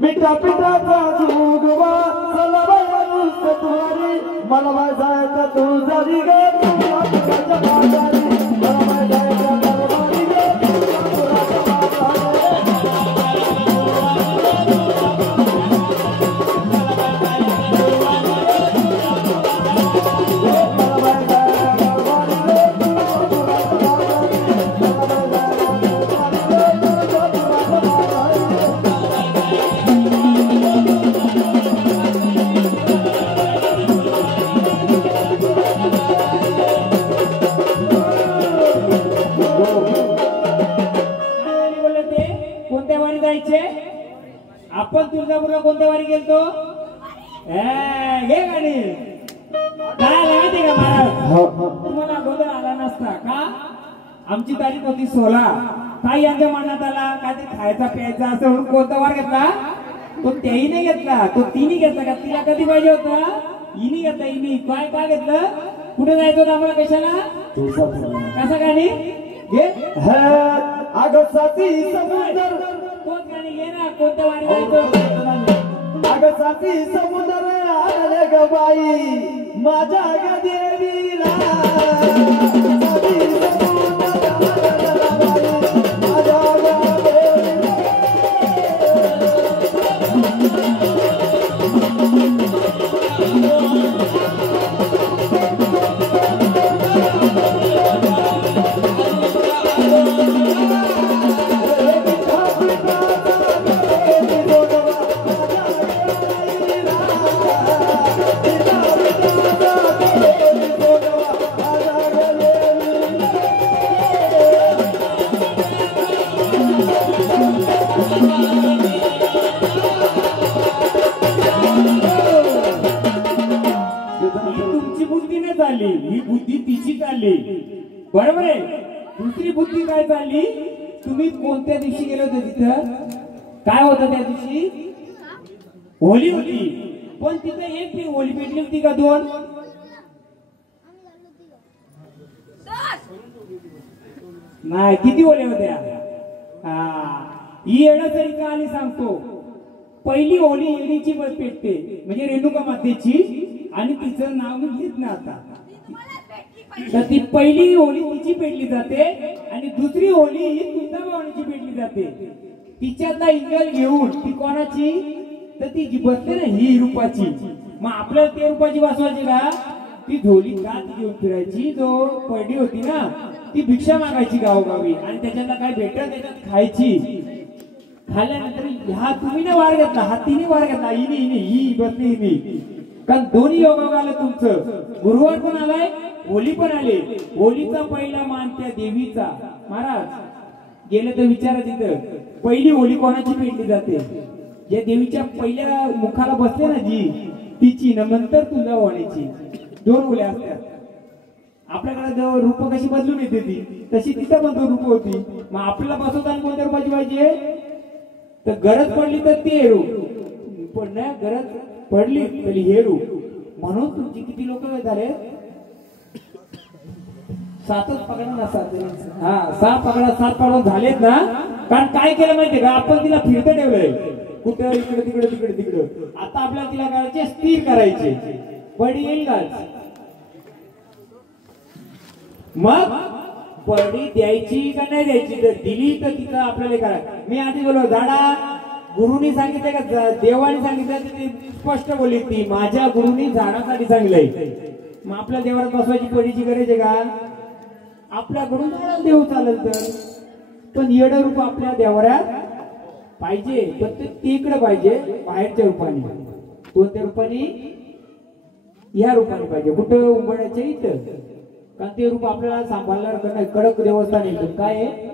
मिठा पिठाचा जोगवा चला बाया नुसतं तुवारी, मला बाय जायचं तू जरी गे तू आपुराच्या बाजारी, मला बाय जायचं दरबारी गे तू आपुराच्या बाजारी. आपण तुळजापूरला कोणत्या वारी गेलतो? हे गाडी काय माहिती का महाराज? तुम्हाला अगोदर आला नसता का? आमची तारीख होती 16. काही यांच्या मनात आला काहीतरी खायचा प्यायचा असं म्हणून कोणता वार घेतला? तो त्याही नाही घेतला, तो तिने घेतला का? तिला कधी पाहिजे होता? हिनी घेतला. हिनी काय घेतलं? कुठे जायचं होतं आम्हाला? कशाला? कसा गाणी घे? आगसाची समुद्र कोण गाणी घे ना. कोणत्या वारी जायचं? आगसाची समुद्र आले ग बाई माझ्या ग देवीला. तुमची बुद्धी नाही चालली, ही बुद्धी तिची चालली. बरोबर आहे. दुसरी बुद्धी काय चालली? तुम्ही कोणत्या दिवशी गेले होते तिथं? काय होतं त्या दिवशी? होली होती. पण तिथं एक ती होली पेटली होती का? 2? नाही, किती होल्या होत्या? ही येण्यासाठी आली सांगतो. पहिली होली येणीची पेटते म्हणजे रेणुका मातेची, आणि तिचं नाव मी घेत नाही आता. तर ती पहिली होली तिची पेटली जाते आणि दुसरी होली ही तुळजाभवानीची पेटली जाते. तिच्यातला इंगल घेऊन ती कोणाची? तर ती जी बसते ना ही रूपाची, मग आपल्याला ते रूपाची बसवायची का? ती झोली का घेऊन फिरायची, जो पडली होती ना ती भिक्षा मागायची गावोगावी आणि त्याच्यातला काय भेटत त्याच्यात खायची. खाल्ल्यानंतर ह्या तुम्ही नाही वार घेतला, हा तिने वार घेतला, ही बसली हिने. कारण दोन्ही योगायोग आलं तुमचं. गुरुवार पण आलाय, होली पण आले. होलीचा पहिला मान त्या देवीचा. महाराज गेलं तर विचारा तिथं पहिली होली कोणाची पेटली जाते? ज्या देवीच्या पहिल्या मुखाला बसते ना जी, तिची. नंतर तुळजाभवानीची. 2 होल्या असतात. आपल्याकडे रूप कशी बदलून येते ती, तशी तिथं पण 2 रूप होती. मग आपल्याला बसवताना कोणत्या रूपाची पाहिजे? तर गरज पडली तर ते रूप, पण नाही गरज पडली तरी हे रूप. म्हणून तुमची किती लोक झाले? 7च पकडा ना, 7. हा 7 पकडा, 7 पकडून झालेत ना. कारण काय केलं माहितीये का? आपण तिला फिरतं ठेवलंय, कुठं इकडे तिकडे तिकडे तिकडे. आता आपल्याला तिला करायचे स्थिर करायचे. पडी येईल का? मग पडी द्यायची का नाही द्यायची? जर दिली तर तिथं आपल्याला करायचं. मी आधी बोललो झाडा, गुरुनी सांगितलं का देवाने सांगितलं? ते स्पष्ट बोलली ती, माझ्या गुरुनी झाडासाठी सांगितलंय. मग आपल्या देवाला बसवायची पडीची गरज आहे का? आपल्याकडून झाडाला देव चालेल तर, पण येड रूप आपल्या देवऱ्यात पाहिजे. पण ते तिकडे पाहिजे बाहेरच्या रूपाने. कोणत्या रूपाने? या रूपाने पाहिजे. कुठं? उंबड्याच्या इथं. कारण ते रूप आपल्याला सांभाळणार कडक देवस्थान येतं. काय आहे?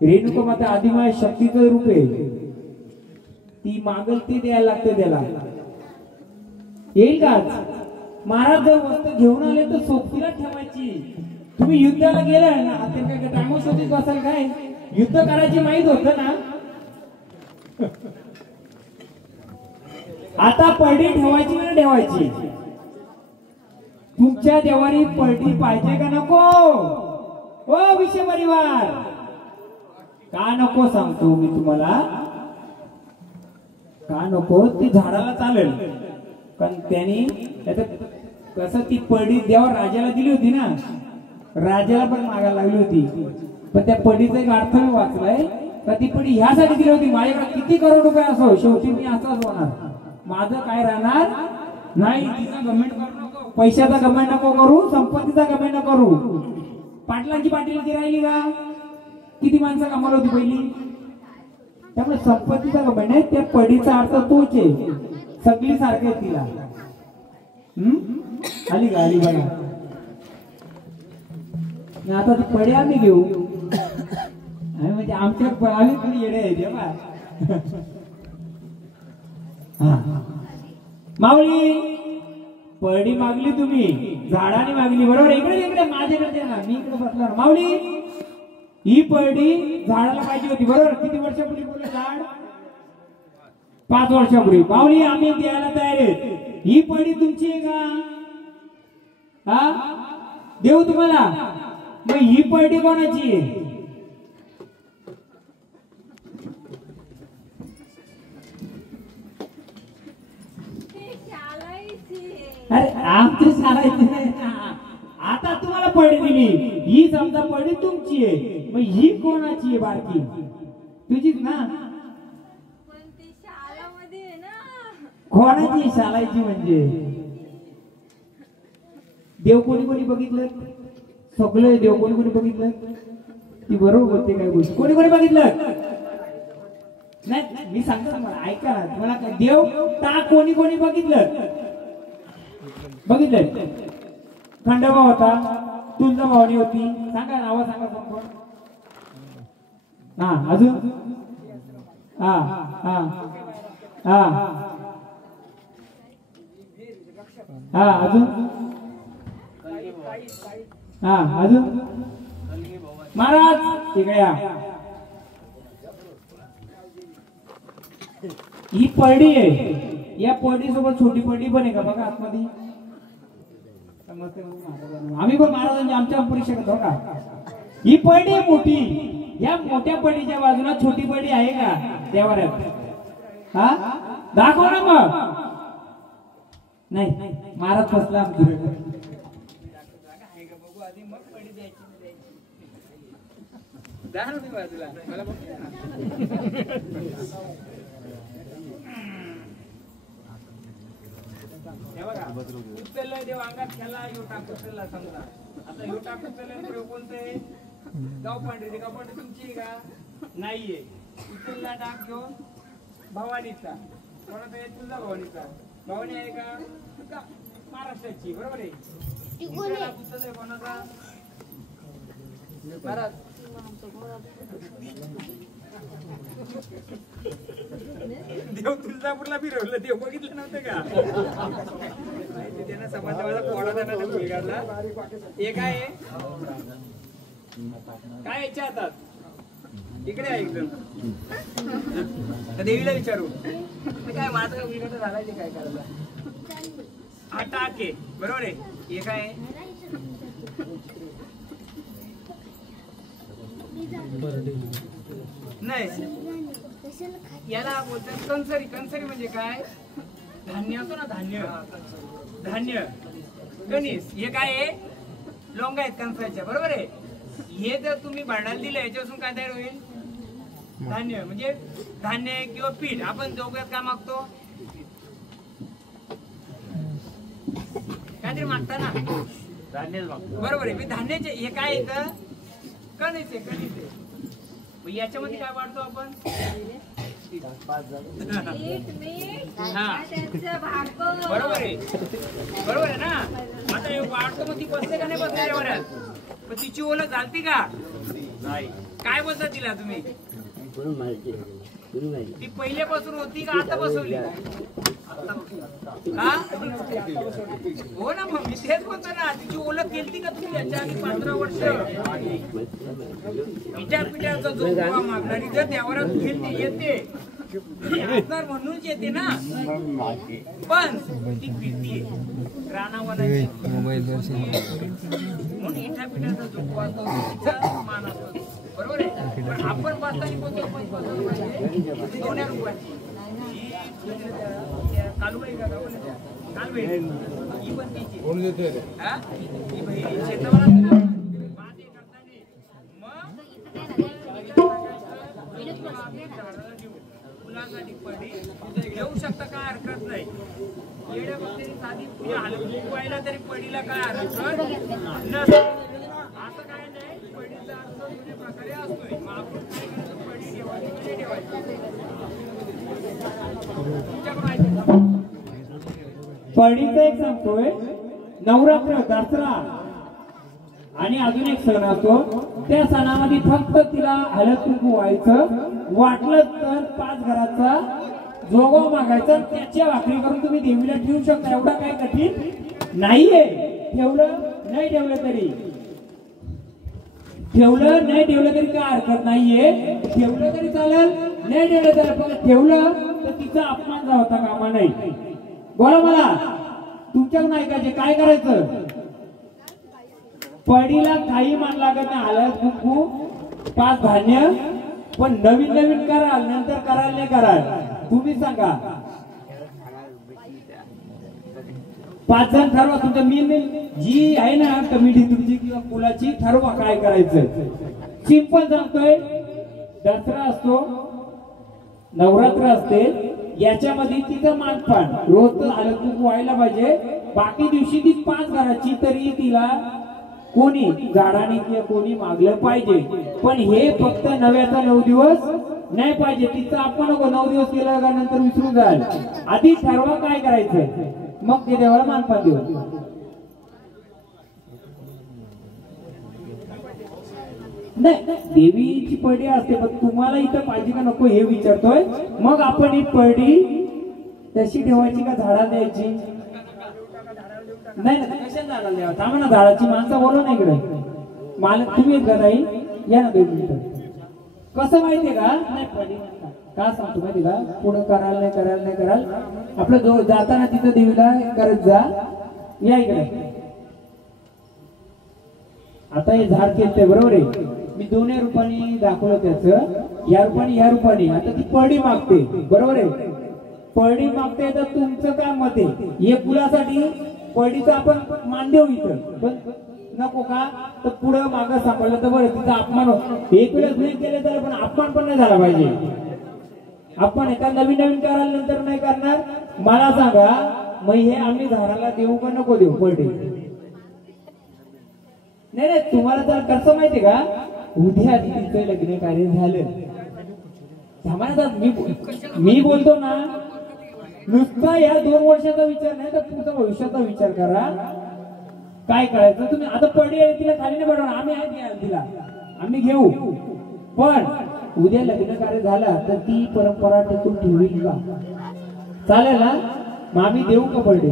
रेणुका माता आदिमाय शक्तीचं रूप आहे. ती मागल ते द्यायला लागते त्याला. येईल का? महाराज जर वस्तू घेऊन आले तर सोबतीला ठेवायची. तुम्ही युद्धाला गेला ना, आता काय टायमो शोधित बसाल काय? युद्ध करायची माहित होतं ना. आता पडडी ठेवायची ना ठेवायची? तुमच्या देवारी पडडी पाहिजे का नको? ओ विषय परिवार, का नको सांगतो मी तुम्हाला. का नको? ती झाडाला चालेल, पण त्यांनी कसं ती पडडी देवा राजाला दिली होती ना, राजाला पण मागायला लागली होती. पण त्या पडीचा एक अर्थ मी वाचलाय का ती पडी ह्यासाठी दिली होती, माझ्याकडे किती करोड रुपये असो शेवटी मी असाच होणार, माझं काय राहणार नाही. तिचा गव्हर्नमेंट करू नको, पैशाचा गव्हर्नमेंट नको करू, संपत्तीचा गव्हर्नमेंट नको करू. पाटलांची पाटील राहिली का? किती माणसं कामाला होती पहिली? त्यामुळे संपत्तीचा गव्हर्नमेंट आहे. त्या पडीचा अर्थ तोच आहे. सगळी सारखे तिला आली का? आली बघा. आता ती पडी आम्ही घेऊ, म्हणजे आमच्या आम्ही पण येडे आहे देवा. माऊली पडी मागली तुम्ही, झाडाने मागली बरोबर. इकडे इकडे माझ्याकडे ना, मी इकडे बसला. माऊली ही पडी झाडाला पाहिजे होती बरोबर. किती वर्षापूर्वी बोलले? झाड 5 वर्षापूर्वी. माऊली आम्ही द्यायला तयार आहे. ही पडी तुमची आहे का? हा देऊ तुम्हाला. मग ही पडी कोणाची आहे? अरे आमची सांगायची नाही. आता तुम्हाला पडी दिली, ही समजा पडी तुमची आहे, मग ही कोणाची आहे? बारकी तुझीच ना. कोणाची? शालायची. म्हणजे देव कोणी कोणी बघितलं? सगळे देव कोणी कोणी बघितलं? ती बरोबर बोलते काय गोष्ट. कोणी कोणी बघितलं? नाही मी सांगतो तुम्हाला, ऐका ना. तुम्हाला देव ता कोणी कोणी बघितलं? बघितलं. खंडोबा होता, तुळजाभवानी होती. सांगा नाव सांगा कोण? हा अजून? हा हा हा हा अजून? हा अजून? महाराज इकडे या. ही पडडी आहे. या पडडी सोबत छोटी पडडी पण आहे का बघा आतमध्ये? आम्ही पण महाराजांची आमच्या परीक्षा करतो का? ही पडडी आहे मोठी. या मोठ्या पडडीच्या बाजूला छोटी पडडी आहे का देवाऱ्यात? हा दाखव ना. मग नाही महाराज फसला आमच्याकडे. हे बघा उचललंय देव अंगात खेळला यो टाक उचलला समजा आता यो टाक उचललंय तर कोणतं आहे गाव पांढरी तुमची आहे का नाहीये उचलला टाक घेऊन भवानीचा कोणाचा आहे तुझा भवानीचा भवानी आहे का महाराष्ट्राची बरोबर आहे उचललंय कोणाचा महाराज देव तुळजापूरला फिरवलं देव बघितलं नव्हतं का त्यांना समाजाला पोळा देणार मुलगाला हे काय काय याच्या हातात इकडे आहे एकदम देवीला विचारू काय माझं मुलगा झालाय काय करायला हा टाक आहे बरोबर आहे हे काय नाही याला बोलतात कंसरी कंसरी म्हणजे काय धान्य असतो ना धान्य धान्य गणेश हे काय आहे लोंगा आहेत कंसाच्या बरोबर आहे हे जर तुम्ही भांडायला दिलं याच्यापासून काय तयार होईल धान्य म्हणजे धान्य किंवा पीठ आपण दोघात काय मागतो काहीतरी मागता ना धान्य बरोबर आहे मी धान्याचे हे काय येतं कणीस आहे कणीस आहे याच्यामध्ये काय वाढतो आपण बरोबर आहे ना आता हे वाढतो मग ती बसते का नाही बसते एवढ्यात पण तिची ओळख झालती का नाही काय बोलता तिला तुम्ही ती पहिल्यापासून होती का आता बसवली हो ना मग मी तेच बोलतो ना तिची ओळख केली का तुम्ही याच्या आधी 15 वर्ष पिठाचा जो मागणारी जर देवारात खेळते येते म्हणूनच येते ना पण ती फिरती रानावनाची म्हणून इठा पिठाचा जो असतो मान असतो बरोबर आहे पण आपण बसताना कोणती सोन्या रुपयाची कालूबाई का कालबाई ही पण तिची शेतावर फुलासाठी पडी घेऊ शकता काय हरकत नाही येड्या बघते साधी हलवायला तरी पडीला काय हरकत असं काय नाही पडीचा अर्थ जुन्या प्रकारे असतोय मग आपण काय करायचं पडी ठेवायची ठेवायची पडीचं एक सांगतोय नवरात्र दसरा आणि अजून एक सण असतो त्या सणामध्ये फक्त तिला हळद कुंकू व्हायचं वाटलं तर 5 घराचा जोगवा मागायचा त्याच्या भाकरी करून तुम्ही देवीला ठेवू शकता एवढा काही कठीण नाहीये ठेवलं नाही ठेवलं तरी काय हरकत नाहीये ठेवलं तरी चालेल नाही ठेवलं तर पण ठेवलं तर तिचा अपमान होता कामा नाही बोला मला तुमच्याकडून ऐकायचे काय करायचं पडीला काही मान लागत नाही हळद कुंकू 5 धान्य पण नवीन कराल नंतर कराल नाही कराल तुम्ही सांगा 5 जण ठरवा तुमच्या मी जी आहे ना कमिटी तुमची किंवा कुलाची ठरवा काय करायचं सिंपल सांगतोय दसरा असतो नवरात्र असते याच्यामध्ये तिचं मानपान रोज हळद कुंकू व्हायला पाहिजे बाकी दिवशी ती 5 घराची तरी तिला कोणी झाडाने किंवा कोणी मागलं पाहिजे पण हे फक्त नव्याचा 9 दिवस नाही पाहिजे तिचं आपण 9 दिवस केलं का नंतर विसरून जाल आधी ठरवा काय करायचं मग ते देवाला मानपान देऊ नाही देवीची पडी असते पण तुम्हाला इथं पाहिजे का नको हे विचारतोय मग आपण ही पडी तशी ठेवायची का झाडा द्यायची नाही कशाला झाडाला द्यावा थांबा ना झाडाची माणसं बोलवा ना इकडे मालक तुम्ही येत का नाही या ना 2 मिनिटं कसं माहितीये का नाही पडी का सांगतो माहिती का पुढं कराल नाही आपलं जाताना तिथं देवीला करत जा या इकडे आता हे झाड केलंय बरोबर आहे मी 2 रुपयाने दाखवलं त्याचं या रुपयाने आता ती पडी मागते बरोबर आहे पडी मागते तर तुमचं काय मत आहे हे फुलासाठी पडीचं आपण मान देऊ इथं पण नको का तर पुढं मागं सापडलं तर बरं तिचा अपमान एक वेळेस नाही केलं तर पण अपमान पण नाही झाला पाहिजे आपण एका नवीन करायला नंतर नाही करणार मला सांगा मग हे आम्ही झाडाला देऊ का नको देऊ पडे? नाही नाही, तुम्हाला तर कसं माहितीये का, उद्या तिचं लग्न कार्य झालं, मी बोलतो ना, नुसता या 2 वर्षाचा विचार नाही तर पुढचा भविष्याचा विचार करा. काय करायचं तुम्ही? आता पडी आहे तिला खाली नाही पडवणार, आम्ही आहेत घ्या तिला, आम्ही घेऊ. पण उद्या लग्न कार्य झाला तर ती परंपरा टिकून ठेवील का? चालेल ना? मग आम्ही देऊ का पडी?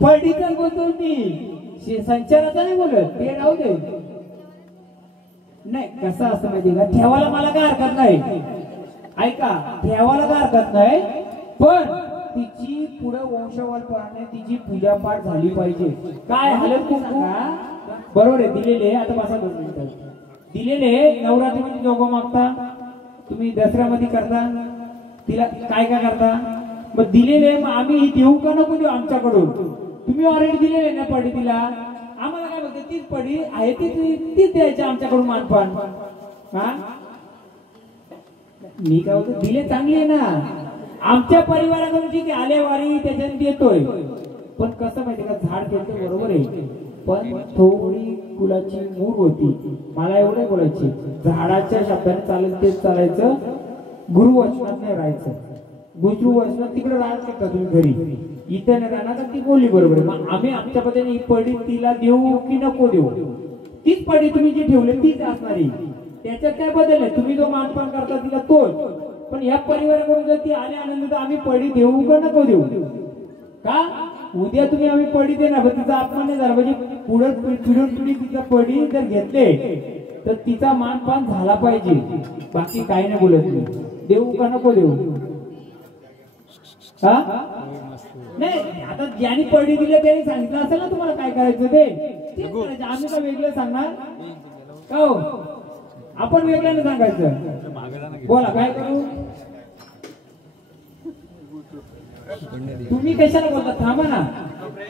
पडीचा बोलतो मी, संचाराचा नाही बोलत, ते राहू दे. नाही कसं असतं माहिती का, ठेवायला मला काय हरकत नाही, ऐका, ठेवायला काय हरकत नाही, पण तिची पुढे वंशवालपणाने तिची पूजा पाठ झाली पाहिजे. काय हालत कुंकू बरोबर आहे दिलेले. आता बसा 2 मिनिटं. दिलेले नवरात्रीमध्ये दोघं मागता, तुम्ही दसऱ्यामध्ये करता, तिला काय काय करता, मग दिलेले मग आम्ही देऊ का नको देऊ आमच्याकडून? तुम्ही ऑलरेडी दिलेले ना पडी तिला, आम्हाला काय बघते तीच पडी आहे तीच द्यायची आमच्याकडून मानपान. हा मी काय होतो, दिले चांगले ना आमच्या परिवाराकडून, ठीक आहे आले वारी त्याच्याने देतोय, पण कसं माहिती का, झाड घेतो बरोबर आहे, पण थोडी फुलाची मूळ होती. मला एवढे बोलायचे, झाडाच्या शब्दाने चालेल तेच चालायचं, गुरुवचनात नाही राहायचं. गुरुवचनात तिकडे राहायचं का तुम्ही घरी, इथं नाही राहणार. ती बोलली बरोबर आहे. मग आम्ही आमच्या पद्धतीने ही पडी तिला देऊ की नको देऊ? तीच पडी तुम्ही जी ठेवली तीच असणारी, त्याच्यात काय बदल आहे? तुम्ही जो मानपान करता तिला तोच, पण या परिवाराकडून जर ती आले आनंद तर आम्ही पडी देऊ का नको देऊ? का उद्या तुम्ही आम्ही पडी देणार, पण तिचा अपमान नाही झाला म्हणजे पुढे पिढून पिढी तिचा पडी जर घेतले तर तिचा मानपान झाला पाहिजे. बाकी काही नाही बोलत मी, देऊ का नको देऊ? हा नाही, आता ज्यांनी पडी दिली त्यांनी सांगितलं असेल ना तुम्हाला काय करायचं ते करायचं. आम्ही का वेगळं सांगणार का हो? आपण वेगळ्याने सांगायचं. बोला काय करू? तुम्ही कशाला बोलता? थांबा ना,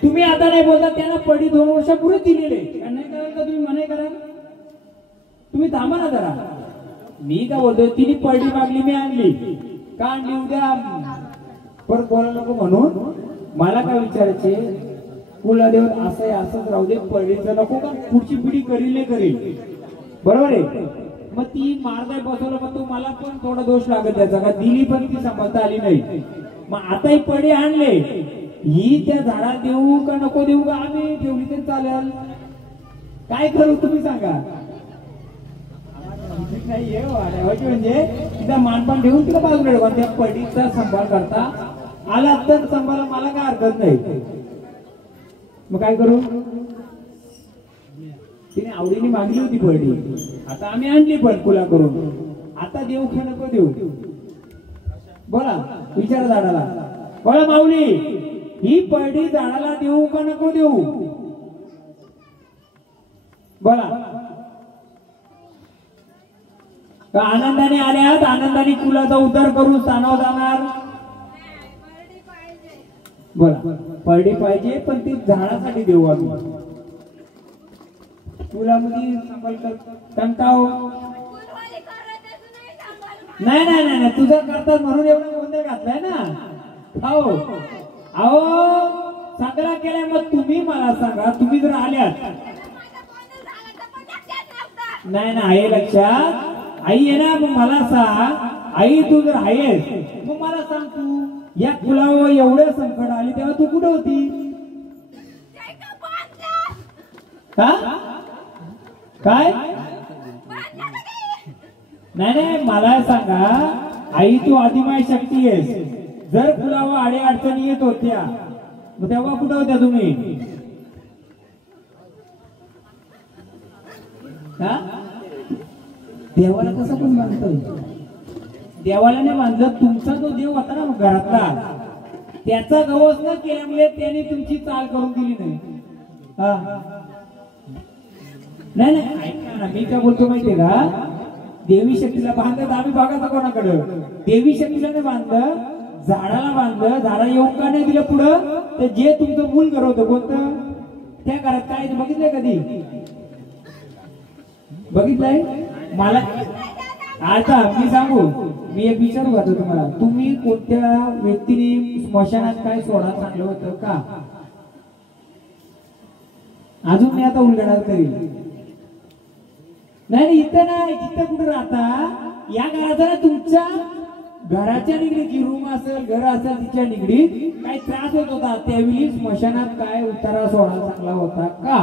तुम्ही आता नाही बोलता, त्यांना पडी 2 वर्षापूर्वी दिलेले, नाही कराल का तुम्ही मनाई करा? तुम्ही थांबा ना जरा. मी काय बोलतोय, तिने पडी मागली, मी आणली का आणली? उद्या परत बोलायला नको म्हणून मला काय विचारायचे, कुलदेव असं आहे असंच राहू दे, पडीचं नको का पुढची पिढी करील बरोबर आहे. मग ती मारदाय बसवलं, मग तो मला पण थोडा दोष लागत त्याचा का, दिली पण ती सांभाळता आली नाही. मग आता ही पडी आणले, ही त्या झाडात देऊ का नको देऊ का? आम्ही ठेवली तर चालेल, काय करू तुम्ही सांगा? नाहीये म्हणजे तिचा मानपान ठेवून तिला बाजूला, त्या पडीचा सांभाळ करता आला तर सांभाळा, मला काय हरकत नाही. मग काय करू? तिने आवडीने मागली होती पडी, आता आम्ही आणली पण फुला करून, आता देऊ का नको देऊ? बोला, विचारा झाडाला. बोला माऊली, ही पडी झाडाला देऊ का नको देऊ? बोला. आनंदाने आल्यात, आनंदाने कुलाचा उद्धार करून स्थानावर जाणार. बोला, पडी पाहिजे पण ती झाडासाठी देऊ आम्ही. कुलामध्ये सांभाळ करताव नाही नाही नाही, तुझं करतात म्हणून एवढं गोंधळ घातलाय ना. हो अहो सगळा केलाय. मग तुम्ही मला सांगा, तुम्ही जर आल्यात, नाही ना आहे लक्षात, आई आहे ना, मग मला सांग आई, तू जर आहेस मग मला सांग, तू या कुलावर एवढे संकट आली तेव्हा तू कुठे होती? हा काय? नाही नाही, मला सांगा आई, तू आदिमाय शक्ती आहेस. जर कुलावर आडे अडचणी येत होत्या मग तेव्हा कुठे होत्या तुम्ही? हा देवाला कसं पण बांधतो? देवाला नाही बांधलं, तुमचा जो देव होता ना घरातला, त्याचा गवस न केल्यामुळे त्याने तुमची चाल करून दिली नाही. नाही नाही, ऐका ना, मी काय बोलतो माहितीये का, देवी शक्तीला बांधलं आम्ही बघायचं कोणाकडं? देवी शक्तीला नाही बांधलं, झाडाला बांधलं. झाडा येऊन का नाही दिलं पुढं? तर जे तुमचं मूल घर होतं कोणतं, त्या घरात काय बघितलंय कधी? बघितलंय? मला आता मी सांगू, मी एक विचारू का तुम्हाला, तुम्ही कोणत्या व्यक्तीने स्मशानात काय सोडा चांगलं होतं का? अजून मी आता उलगडा करील. नाही इथं नाही, जिथं कुठं राहता या घराचा ना तुमच्या घराच्या निगडीत जी रूम असेल, घर असेल, तिच्या निगडीत काही त्रास होत होता, त्यावेळी स्मशानात काय उतारा सोडा चांगला होता का?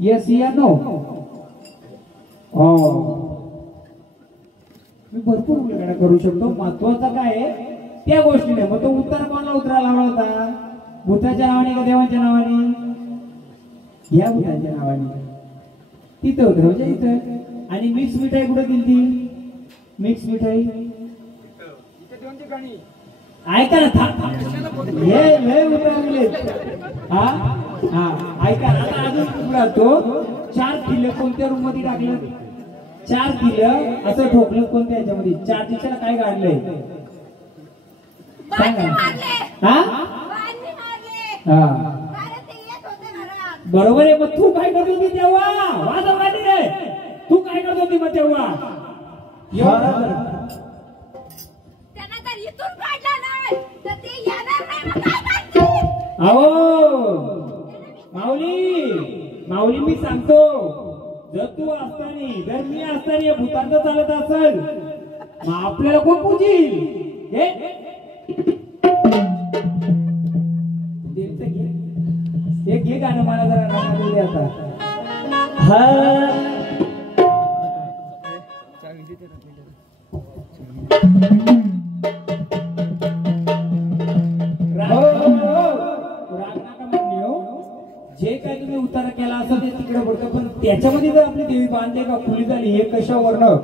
येस या नो? हो, मी भरपूर उलगडा करू शकतो. महत्वाचं काय आहे त्या गोष्टीने. मग तो उत्तर कोणाला उतरा लावला होता? भूताच्या नावाने का देवाच्या नावाने? या भूताच्या नावाने. तिथं उतरवच्या इथं. आणि मिक्स मिठाई कुठे दिली ती? मिक्स मिठाई ऐका ना, हे लय उतरवले. हा हा ऐका आता अजून कुठला तो 4 किलो कोणत्या रूम मध्ये टाकलं? 4 किलो असं ठोकलं कोणत्या याच्यामध्ये? 4 दिवसाला काय काढलंय सांगा. हा हा बरोबर आहे. मग तू काय करत होती तेव्हा? वाजा वाटी रे, तू काय करत होती मग तेव्हा? माऊली माऊली मी सांगतो, जर तू असतानी, जर मी असतानी भूतांत चालत असेल मग आपल्याला कोण पूजील? एक घे गाणं मला जरा गाणं दे आता. जे काय तुम्ही उतारा केला असं ते तिकडे पडतं, पण त्याच्यामध्ये जर आपली देवी बांधते का खुली झाली हे कशावरनं?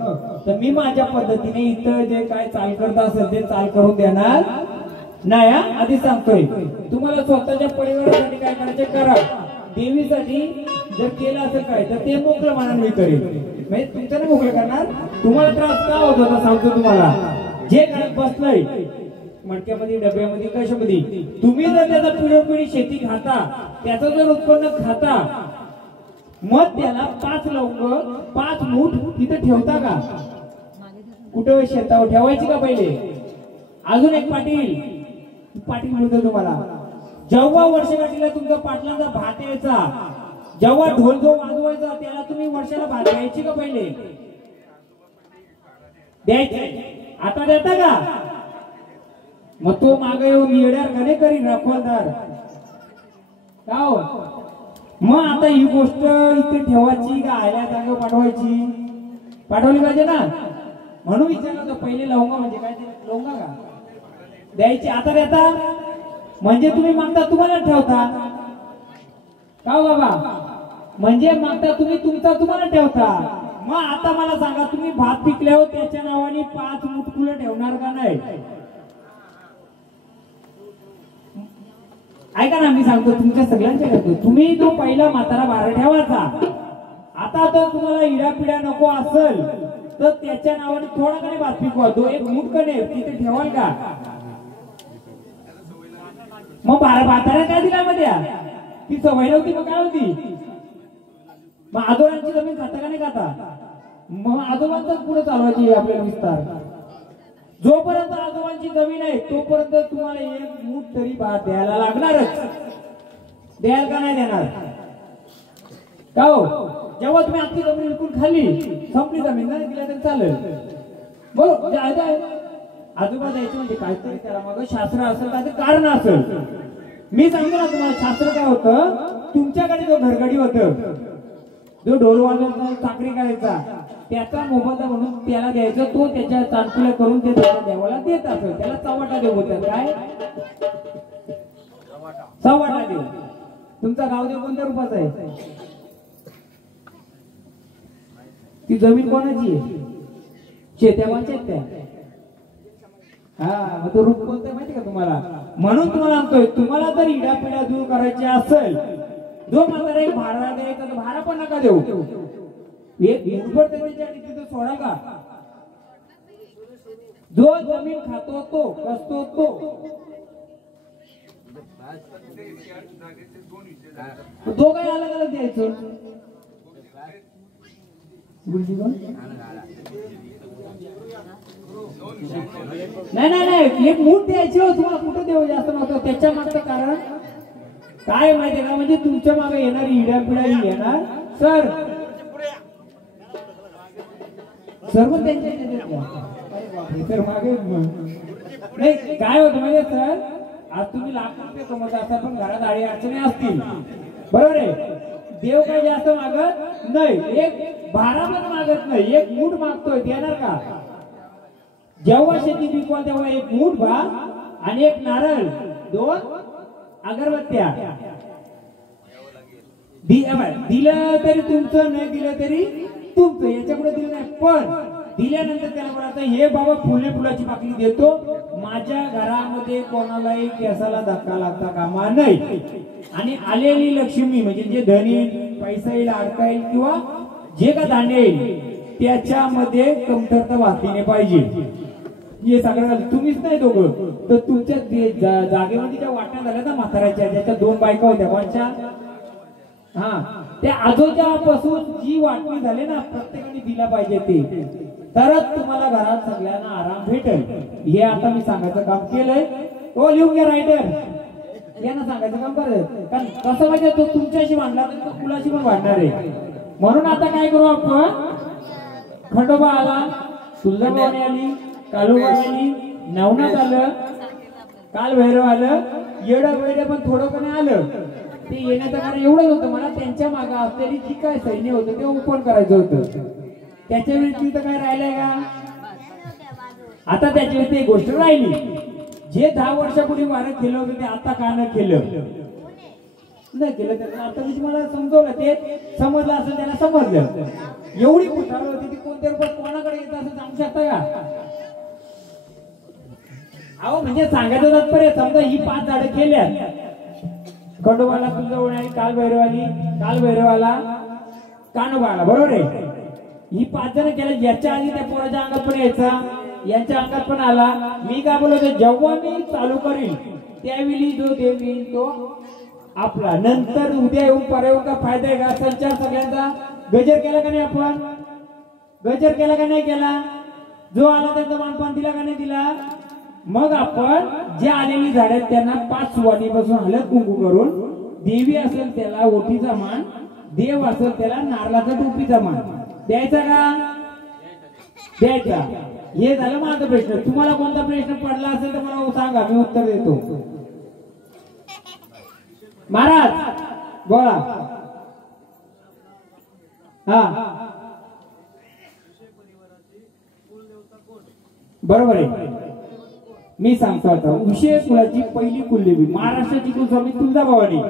तर मी माझ्या पद्धतीने इथं जे काय चाल करत असेल ते चाल करून देणार नाही. आधी सांगतोय तुम्हाला स्वतःच्या परिवारासाठी काय करायचे करा. देवीसाठी जर केलं असेल काय तर ते मोकळं मनाने मी करेन. म्हणजे तुमचं नाही मोकळं करणार. तुम्हाला त्रास का होत होता सांगतो तुम्हाला. जे घरात बसलंय मडक्यामध्ये, डब्यामध्ये, कशामध्ये, तुम्ही जर त्याचा पिढी शेती खाता, त्याचं जर उत्पन्न खाता, मग त्याला 5 लवंग 5 मूठ तिथे ठेवता का? कुठं शेतावर ठेवायची का पहिले? अजून एक पाटील म्हणतो तुम्हाला, जेव्हा वर्षगाठीला तुमचा पाटलांचा भात यायचा, जेव्हा ढोल जो वाजवायचा त्याला तुम्ही वर्षाला भात द्यायची का पहिले? द्यायची. आता देता का? मग तो मागे येऊन येड्यार का नाही करीन रखवालदार का हो? मग आता ही गोष्ट इथे ठेवायची का आल्या जागेवर पाठवली पाहिजे ना. म्हणून विचारलं होतं पहिले लवंगा म्हणजे काय? लवंगा का द्यायची? आता देता म्हणजे तुम्ही मागता तुम्हाला ठेवता का हो बाबा? म्हणजे मागता तुम्ही तुमचा तुम्हाला ठेवता. मग आता मला सांगा, तुम्ही भात पिकल्यावर त्याच्या नावाने 5 मुठकुलं ठेवणार का नाही? ऐका ना, मी सांगतो तुमच्या सगळ्यांच्या करतो. तुम्ही जो पहिला म्हातारा बारा ठेवायचा, आता तर तुम्हाला इडापिडा नको असेल तर त्याच्या नावाने थोडा कणे भात पिकवा. 1 मुठ कणे तिथे ठेवाल का? मग म्हातारा काय दिला मध्ये? ती सवय नव्हती मग काय होती? मग आजोबांची जमीन खाता का नाही खाता? मग आजोबांचाच पुढे चालवायची आपल्याला विस्तार. जोपर्यंत आजोबांची जमीन आहे तोपर्यंत तुम्हाला 1 मूठ तरी भात द्यायला लागणारच. द्याल का नाही देणार का हो? जेव्हा तुम्ही आपली जमीन विकून खाल्ली, संपली जमीन नाही दिल्या तरी चालेल. बरोबर. आजोबा द्यायचं म्हणजे काय तरी त्याला मग शास्त्र असेल, काय कारण असेल. मी सांगतो ना तुम्हाला, शास्त्र काय होतं, तुमच्याकडे जो घरगडी होतं, जो ढोल वाजवायचा, चाकरी करायचा, त्याचा मोबदला म्हणून त्याला द्यायचं. तो त्याच्या चांचुल्या करून ते देवाला देत असेल. त्याला चव्हाटा देव बोलतात. काय चव्हाटा देव? तुमचा गावदेव कोणत्या रूपाचा आहे? ती जमीन कोणाची आहे? शेत्यावांच्या आहेत त्या. हा, मग तो रूप कोणतं माहिती का तुम्हाला? म्हणून तुम्हाला सांगतोय, तुम्हाला जर इडापिडा दूर करायची असेल, जो म्हातारा एक भाडा द्यायचा तर भाडा पण नका देऊ. एक मुठभर त्याच्या तिथे सोडा का? जो जमीन खातो तो, कसतो तो. दोघंही अलग अलग द्यायचं. नाही नाही नाही, एक मूठ द्यायची हो तुम्हाला. कुठं देऊ जास्त नव्हतं. त्याच्या मागचं कारण काय माहितीये का, म्हणजे तुमच्या मागे येणारी इड्या पिढ्या ही येणार सर. सर्व त्यांच्या तर मागे नाही काय होतं म्हणजे सर, आज तुम्ही लाख रुपये कमवत असाल पण घरात आडी अडचणी असतील, बरोबर आहे. देव काही जास्त मागत नाही, एक भारा पण मागत नाही, एक मूठ मागतोय, देणार का? जेव्हा शेती पिकवाल तेव्हा एक मूठ भात आणि एक नारळ, 2 अगरबत्त्या दिलं तरी तुमचं, नाही दिलं तरी तुमचं, याच्यापुढे दिलं नाही. पण दिल्यानंतर त्याला बोलायचं, हे बाबा फुलाची पाकळी देतो, माझ्या घरामध्ये कोणालाही केसाला धक्का लागता कामा नाही. आणि आलेली लक्ष्मी म्हणजे जे धन येईल, पैसा येईल, अडका येईल किंवा जे का धान्य येईल त्याच्यामध्ये कमतरता भासली पाहिजे. हे सगळं तुम्हीच नाही दोघं, तर तुमच्या जागेमध्ये ज्या वाटण्या झाल्या ना म्हाताऱ्याच्या, त्याच्या 2 बायका होत्या कोणच्या, हा त्या आजोच्यापासून जी वाटणी झाली ना प्रत्येकाने दिला पाहिजे ते, तरच तुम्हाला घरात सगळ्यांना आराम भेटेल. हे आता मी सांगायचं काम केलंय. तो लिहून घ्या रायटर, यांना सांगायचं काम करायचं. कारण कसं माहिती, तो तुमच्याशी भांडला तर तो कुणाशी पण भांडणार आहे. म्हणून आता काय करू आपण, खंडोबा आला, तुळजाभवानी आली, काळूबाई आली, नवनाथ आलं, काल भैरव आलं, येडं वेडं पण थोडं पण आलं. ते येण्याचं कारण एवढंच होतं, मला त्यांच्या मागे असलेली जी काय सैन्य होतं ते ओपन करायचं होतं. त्याच्या वेळी तर काय राहिलंय का? आता त्याच्या वेळी एक गोष्ट राहिली, जे 10 वर्षापूर्वी वारं केलं होतं ते आता का न केलं नाही केलं. त्याचं आता मी तुम्हाला समजवलं, ते समजलं असं त्याला समजलं. एवढी कुठार होती ती, कोणत्या रूपात कोणाकडे येत असं सांगू शकता का? अहो म्हणजे सांगायचं तात्पर्य, समजा ही 5 झाडं केल्या, खंडोबाला, तुळजाभवानी, कालभैरवाला, कान्होबाला, बरोबर आहे. ही 5 जण केल्या. याच्या आधी त्या पोराच्या अंगात पण यायचा, यांच्या अंगात पण आला. मी काय बोलतो, जेव्हा मी चालू करील त्यावेळी जो देव येईल तो आपला. नंतर उद्या येऊन परवा येऊन का फायदा आहे का? संचार सगळ्यांचा गजर केला का नाही आपण? गजर केला का नाही केला? जो आला त्यांचा मानपान दिला का नाही दिला? मग आपण जे आलेली झाड आहेत त्यांना 5 सुवाणीपासून हळद कुंकू करून, देवी असेल त्याला ओटीचा मान, देव असेल त्याला नारळाचा टोपीचा मान द्यायचा का? द्यायचा. हे झालं माझा प्रश्न. तुम्हाला कोणता प्रश्न पडला असेल तर मला सांगा, मी उत्तर देतो. महाराज बोला. हा बरोबर आहे. मी सांगतो आता, विषय कुळाची पहिली कुलदेवी महाराष्ट्राची कुलस्वामी तुळजाभवानी.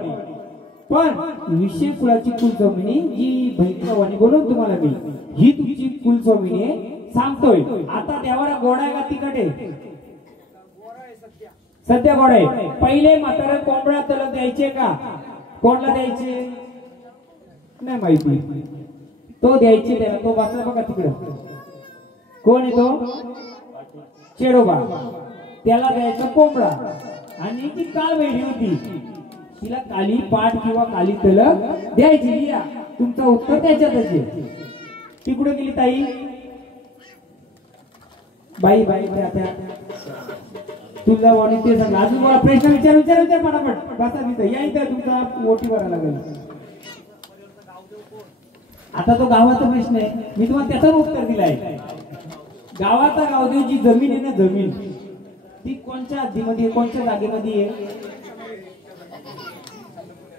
पण विषय कुळाची कुलस्वामिनी जी भैरवानी बोलून तुम्हाला मी, ही तुमची कुलस्वामिनी सांगतोय. आता देवाला गोडा आहे का तिखट आहे? सध्या गोडा आहे. पहिले म्हातारा कोंबड्या तलक द्यायचे का? कोणला द्यायचे नाही माहिती, तो द्यायचे त्याला. तो बसला बघा तिकडं, कोण आहे तो? चेडोबा. त्याला द्यायचं कोंबडा. आणि ती काळभैरी होती, तिला काली पाठ किंवा काली तलक द्यायची. तुमचं उत्तर त्याच्यातच आहे. ती कुठे गेली ताई? बाई तुळजाभवानी ते सांगा. अजून मला प्रश्न विचार पटापट बसा तिथं. या इथं तुमचा ओटी भरायला लागेल. आता तो गावाचा प्रश्न आहे, मी तुम्हाला त्याचं उत्तर दिलाय. गावाचा गावदेव जी जमीन आहे ना, जमीन ती कोणत्या हद्दीमध्ये, कोणत्या जागेमध्ये आहे?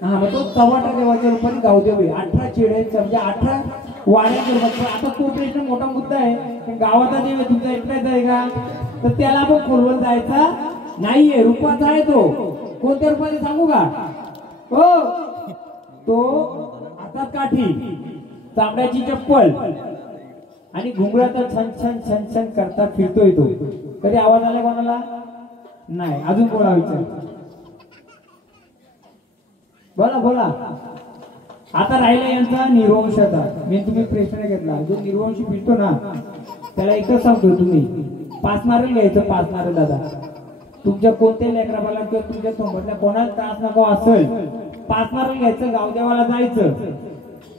हा, मग तो चव्हाटा देवाच्या रूपाने गावदेव आहे. 18 चेडे म्हणजे 18 वाड्याच्या रूपात. आता तो प्रश्न मोठा मुद्दा आहे. गावाचा देव आहे तुमचा एकटाच आहे का? तर त्याला पण खोलवर जायचा नाहीये. रूपाचा आहे तो. कोणत्या रूपाने सांगू का? हो, तो हातात काठी, चामड्याची चप्पल आणि घुंगराचा छन छन छन छन करता फिरतोय तो. कधी आवाज आला कोणाला? नाही. अजून कोणा विचार? बोला बोला. आता राहिला यांचा निर्वंशता. मी तुम्ही प्रश्न घेतला, जो निर्वंशी फिरतो ना त्याला एकच सांगतो, तुम्ही 5 नारळ घ्यायचं. 5 नारळ दादा, तुमच्या कोणत्याही लेकराबाला किंवा तुमच्या सोबतल्या कोणाला त्रास नको असेल, 5 नारळ घ्यायचं, गावदेवाला जायचं.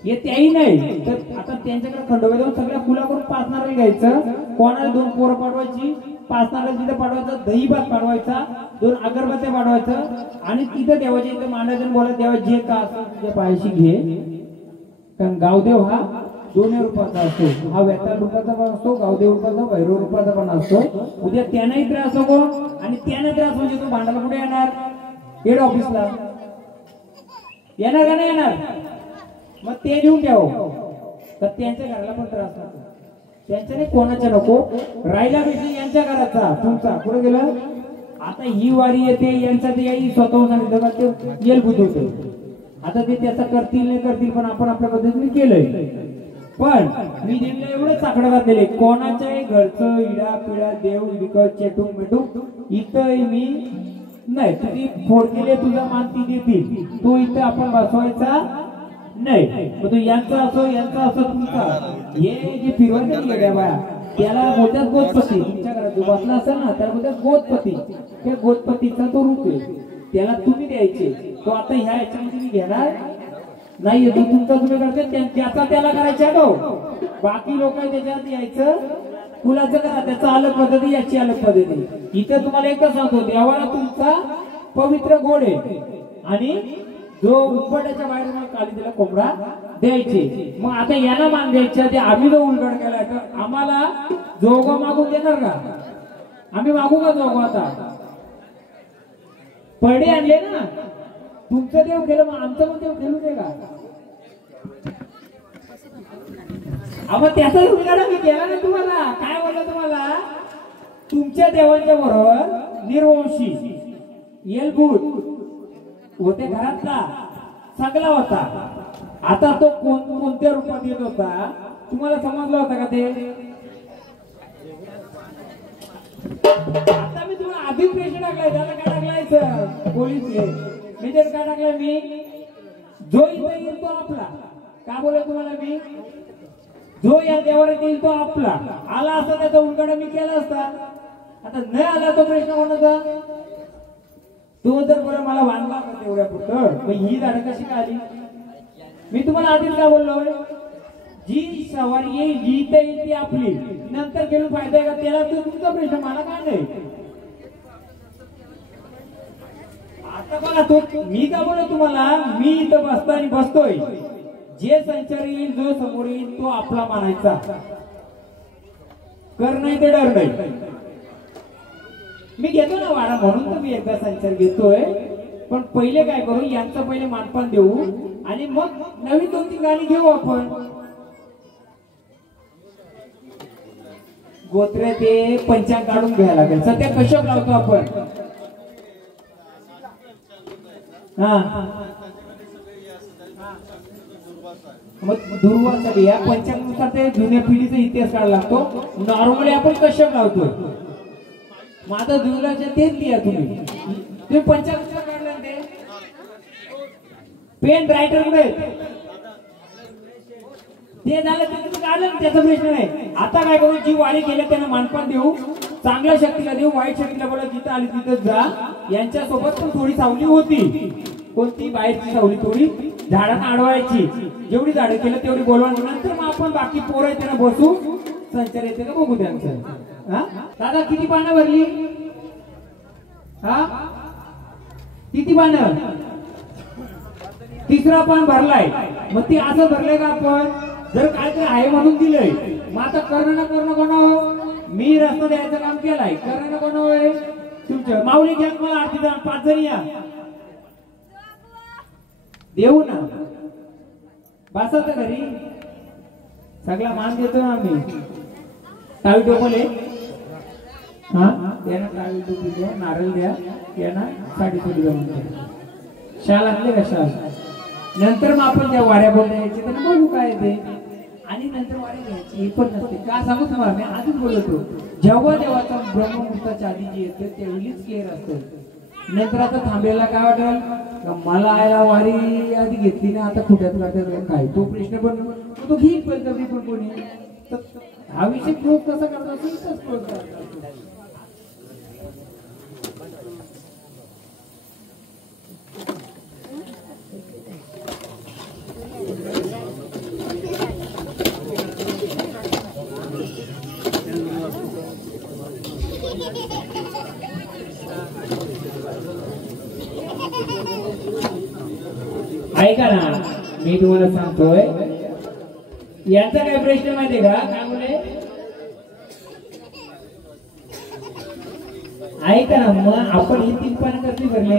हे त्याही नाही तर आता त्यांच्याकडे खंडोबा देऊन सगळ्या फुलाकडून 5 नारळ घ्यायचं, कोणाला 2 पोरं पाठवायची, 5 नारळ तिथे पाठवायचं, दही भात पाठवायचा, 2 अगरबत्त्या पाठवायचं आणि तिथं देवाच्या इथं मांडायचं, बोलायचं देवा जे का असं तुझ्या पायाशी घे. कारण गावदेव हा 2 रूपाचा असतो, हा वेताळ रूपाचा पण असतो, गावदेव रूपाचा, भैरव रूपाचा पण असतो. उद्या त्यांनाही त्रास नको आणि त्यांना त्रास म्हणजे तो भांडायला कुठे येणार, हेड ऑफिसला येणार का नाही येणार, मग ते देऊन ठेव तर त्यांच्या घराला पण त्रास नको, त्यांच्या नाही कोणाच्या नको. राहिला विषय यांच्या घराचा तुमचा कुठे गेलं. आता ही वारी येते यांचा ते याही स्वतःहून सांगितलं का ते येलभूत होतं. आता ते त्याचा करतील नाही करतील पण आपण आपल्या पद्धतीने केलंय. पण मी देवीला एवढंच साकडं घातलेले कोणाच्याही घरचं इडा पिडा देव विकत चेटूक मिटूक इथं मी नाही. तुझी फोडलेले तुझा मानती देतील, तो इथं आपण बसवायचा नाही. मग तो यांचा असो यांचा असो तुमचा हे जे फिरवायचं गेल्या बाया त्याला बोलतात गोदपती. तुमच्या घरात जो बसला असेल ना त्याला बोलतात गोदपती. त्या गोदपतीचा तो रूप आहे, त्याला तुम्ही द्यायचे. तो आता ह्या याच्यामध्ये मी घेणार नाही, तो तुमचा तुम्ही करते त्याचा त्याला करायचा तो. बाकी लोक त्याच्यात यायचं फुलाचं करा, त्याचा अलग पद्धती याची अलग पद्धती. इथे तुम्हाला एकच सांगतो देवाला तुमचा पवित्र गोड आहे आणि जो उंबरट्याच्या बाहेर मला काली त्याला कोंबडा द्यायचे. मग आता याला मान द्यायच्या ते आम्ही जो उलगड केला तर आम्हाला जोगो मागून देणार का, आम्ही मागू का जोगो. आता पडे आणले ना तुमचं देव केलं मग आमचं पण देव खेळू दे का. मग त्याचा उलगडा मी केला ना तुम्हाला. काय बोललं तुम्हाला, तुमच्या देवांच्या बरोबर निर्वंशी येलभूत होते घरातला सगळा होता. आता तो कोणत्या रूपात येत होता तुम्हाला समजला होता का ते. आता मी तुम्हाला आधीच प्रश्न टाकलाय, त्याला काय टाकलाय सर पोलीस मी त्याला काय टाकलाय मी जो इथं येईल तो आपला. काय बोललो तुम्हाला मी, जो या देवाला येईल तो आपला. आला असता त्याचा उलगडा मी केला असता. आता न आला तो प्रश्न कोणाचा, तो जर बरं मला बांधला तेवढ्या पुरतं मग ही झाडं कशी काय आली. मी तुम्हाला आधीच काय बोललोय, जी सवारी येईल जी इथं येईल ती आपली. नंतर घेऊन फायदा आहे का त्याला तो तुमचा प्रश्न, मला काय नाही. आता बघा तो मी काय बोललो तुम्हाला, मी इथं बसताना बसतोय, जे संचार येईल जो समोर येईल तो आपला मानायचा. कर नाही ते डर नाही. मी घेतो ना वाडा म्हणून तर मी एकदा संचार घेतोय. पण पहिले काय करू, यांचं पहिले मानपान देऊ आणि मग नवीन 2-3 गाणी घेऊ आपण. गोत्रे ते पंचांग काढून घ्यायला लागेल. सध्या कशप लावतो आपण. हा मग दुर्वासाठी या पंचांगानुसार ते जुन्या पिढीचा इतिहास काढायला लागतो. नॉर्मली आपण कशप लावतोय. माझा दुर्गाच्या तेच लिहा तुम्ही पंचांगानुसार काढलं ते पेन रायटर कडे ते झालं ते तुम्ही काढलं त्याचा प्रश्न नाही. आता काय करू, जी वारी केल्या त्यांना मानपान देऊ, चांगल्या शक्तीला देऊ, वाईट शक्तीला बोला जिथं आली तिथं जा. यांच्यासोबत पण थोडी सावली होती, कोणती बाहेरची सावली थोडी झाडांना अडवायची. जेवढी झाडं केलं तेवढी बोलवा. नंतर मग आपण बाकी पोरं त्यांना बसू, संचार येते का बघू त्यांचं. हा दादा किती पानं भरली, हा किती पानं, 3रा पान भरलाय. मग ते असं भरलंय का आपण, जर काहीतरी आहे म्हणून दिलंय. मग आता करणं ना करणं कोण, मी रस्ता द्यायचं काम केलाय, करणं ना कोण होय तुमच्या. माऊली घ्या मला आरती 5 जण या देऊ ना. बसायचं घरी सगळा मान देतो ना आम्ही. टावी टोपले हा यांना टावी टोपी द्या, नारळ द्या, यांना साडी थोडी जाऊन द्या. शाल आणले का शाल. नंतर मग आपण ज्या वाऱ्या बोलण्या यायचे त्यांना बघू काय ते. आणि नंतर वाऱ्या घ्यायची हे पण नसते. का सांगू तुम्हाला, मी आधीच बोलतो जेव्हा देवाचा ब्रह्ममुहूर्ताच्या आधी जी येते तेवढीच केअर असते. नंतर आता थांबलेला काय वाटेल, मला आयला वारी आधी घेतली ना आता खुट्यात लागतात काय, तो प्रश्न पण तो घेईल पण कोणी. हा विषय क्लोज कसा करता असेल क्लोज करता. ना मी तुम्हाला सांगतोय यांचा काय प्रश्न माहितीये का काय बोले ऐका ना मग आपण हे 3 पान कधी भरले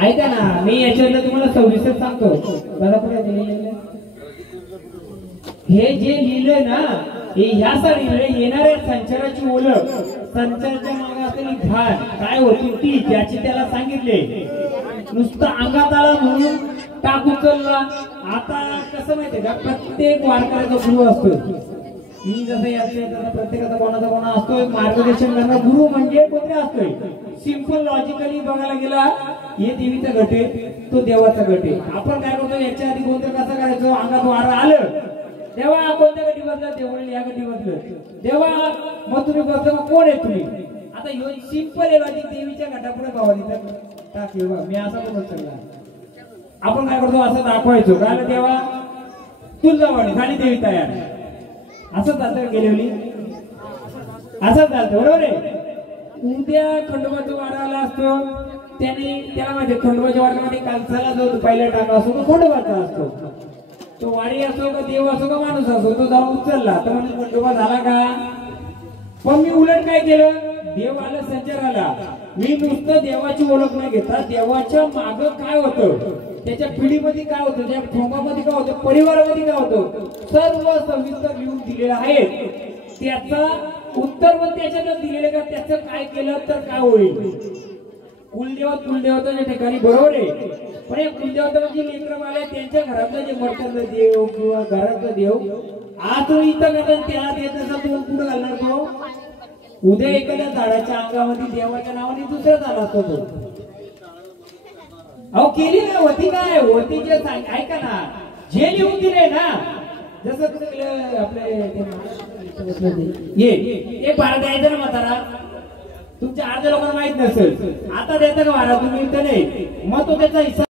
ऐका ना मी याच्यावर तुम्हाला सविस्तर सांगतो दादा पुढे लिहिलेलं हे जे लिहिलंय ना हे ह्यासाठी लिहिलंय येणाऱ्या संचाराची ओळख संचाराच्या मागे असलेली घाण काय होती ती ज्याची त्याला सांगितले नुसतं अंगात आला म्हणून टाक उचलला आता कसं माहितीये का प्रत्येक वारकऱ्याचा गुरु असतो मी जसं याचे प्रत्येकाचा कोणा असतोय मार्गदर्शन करणारा गुरु म्हणजे कोणते असतोय सिंपल लॉजिकली बघायला गेला हे देवीचा गट आहे तो देवाचा गट आहे आपण काय करतो याच्या आधी कोणतं कसं करायचं अंगात वारं आलं देवा कोणत्या गटी बसलं देवळी या गटी बसलं देवा मग तुम्ही बसलं मग कोण आहे तुम्ही आता ह्यो सिंपल आहे लॉजिक देवीच्या गटापुढे गावाली तर टाक मी असा बोलत चालला आपण काय करतो असं दाखवायचो काय देवा तुळजावाडी झाली देवी तयार असं चालतं गेलेली असं चालतं बरोबर आहे उद्या खंडोबाचा वाडा आला असतो त्याला माहिती खंडोबाच्या वाड्यामध्ये कालसाला जो पहिला टाका असतो तो खंडोबाचा असतो तो वाडी असो का देव असो का माणूस असो तो जाऊन उचलला तर म्हणजे खंडोबा झाला का पण मी उलट काय केलं देव आला संचार आला मी नुसतं देवाची ओळख नाही घेता देवाच्या माग काय होतं त्याच्या पिढीमध्ये काय होतं त्या कुटुंबामध्ये काय होतं परिवारामध्ये काय होतं सर्व सविस्तर लिहून दिलेलं आहे त्याचा उत्तर पण त्याच्यात दिलेलं का त्याचं काय केलं तर काय होईल कुलदेवताच्या ठिकाणी बरोबर आहे पण हे कुलदेवता म्हणजे लेकरवाले त्यांच्या घरातलं जे मरताचं देव किंवा घरातलं देव आज तो इथं करतात त्याला देत नसा तो कुठं घालणार तो उद्या एखाद्या झाडाच्या अंगामध्ये देवाच्या नावाने दुसरा झाला असतो तो अहो केली ना होती काय होती जे ऐका ना जे लिहून दिले ना जसं आपले ये बारा द्यायचं ना म्हातारा तुमच्या अर्ध्या लोकांना माहित नसेल आता देता का बारा तुम्ही नाही मग तो त्याचा हिस्सा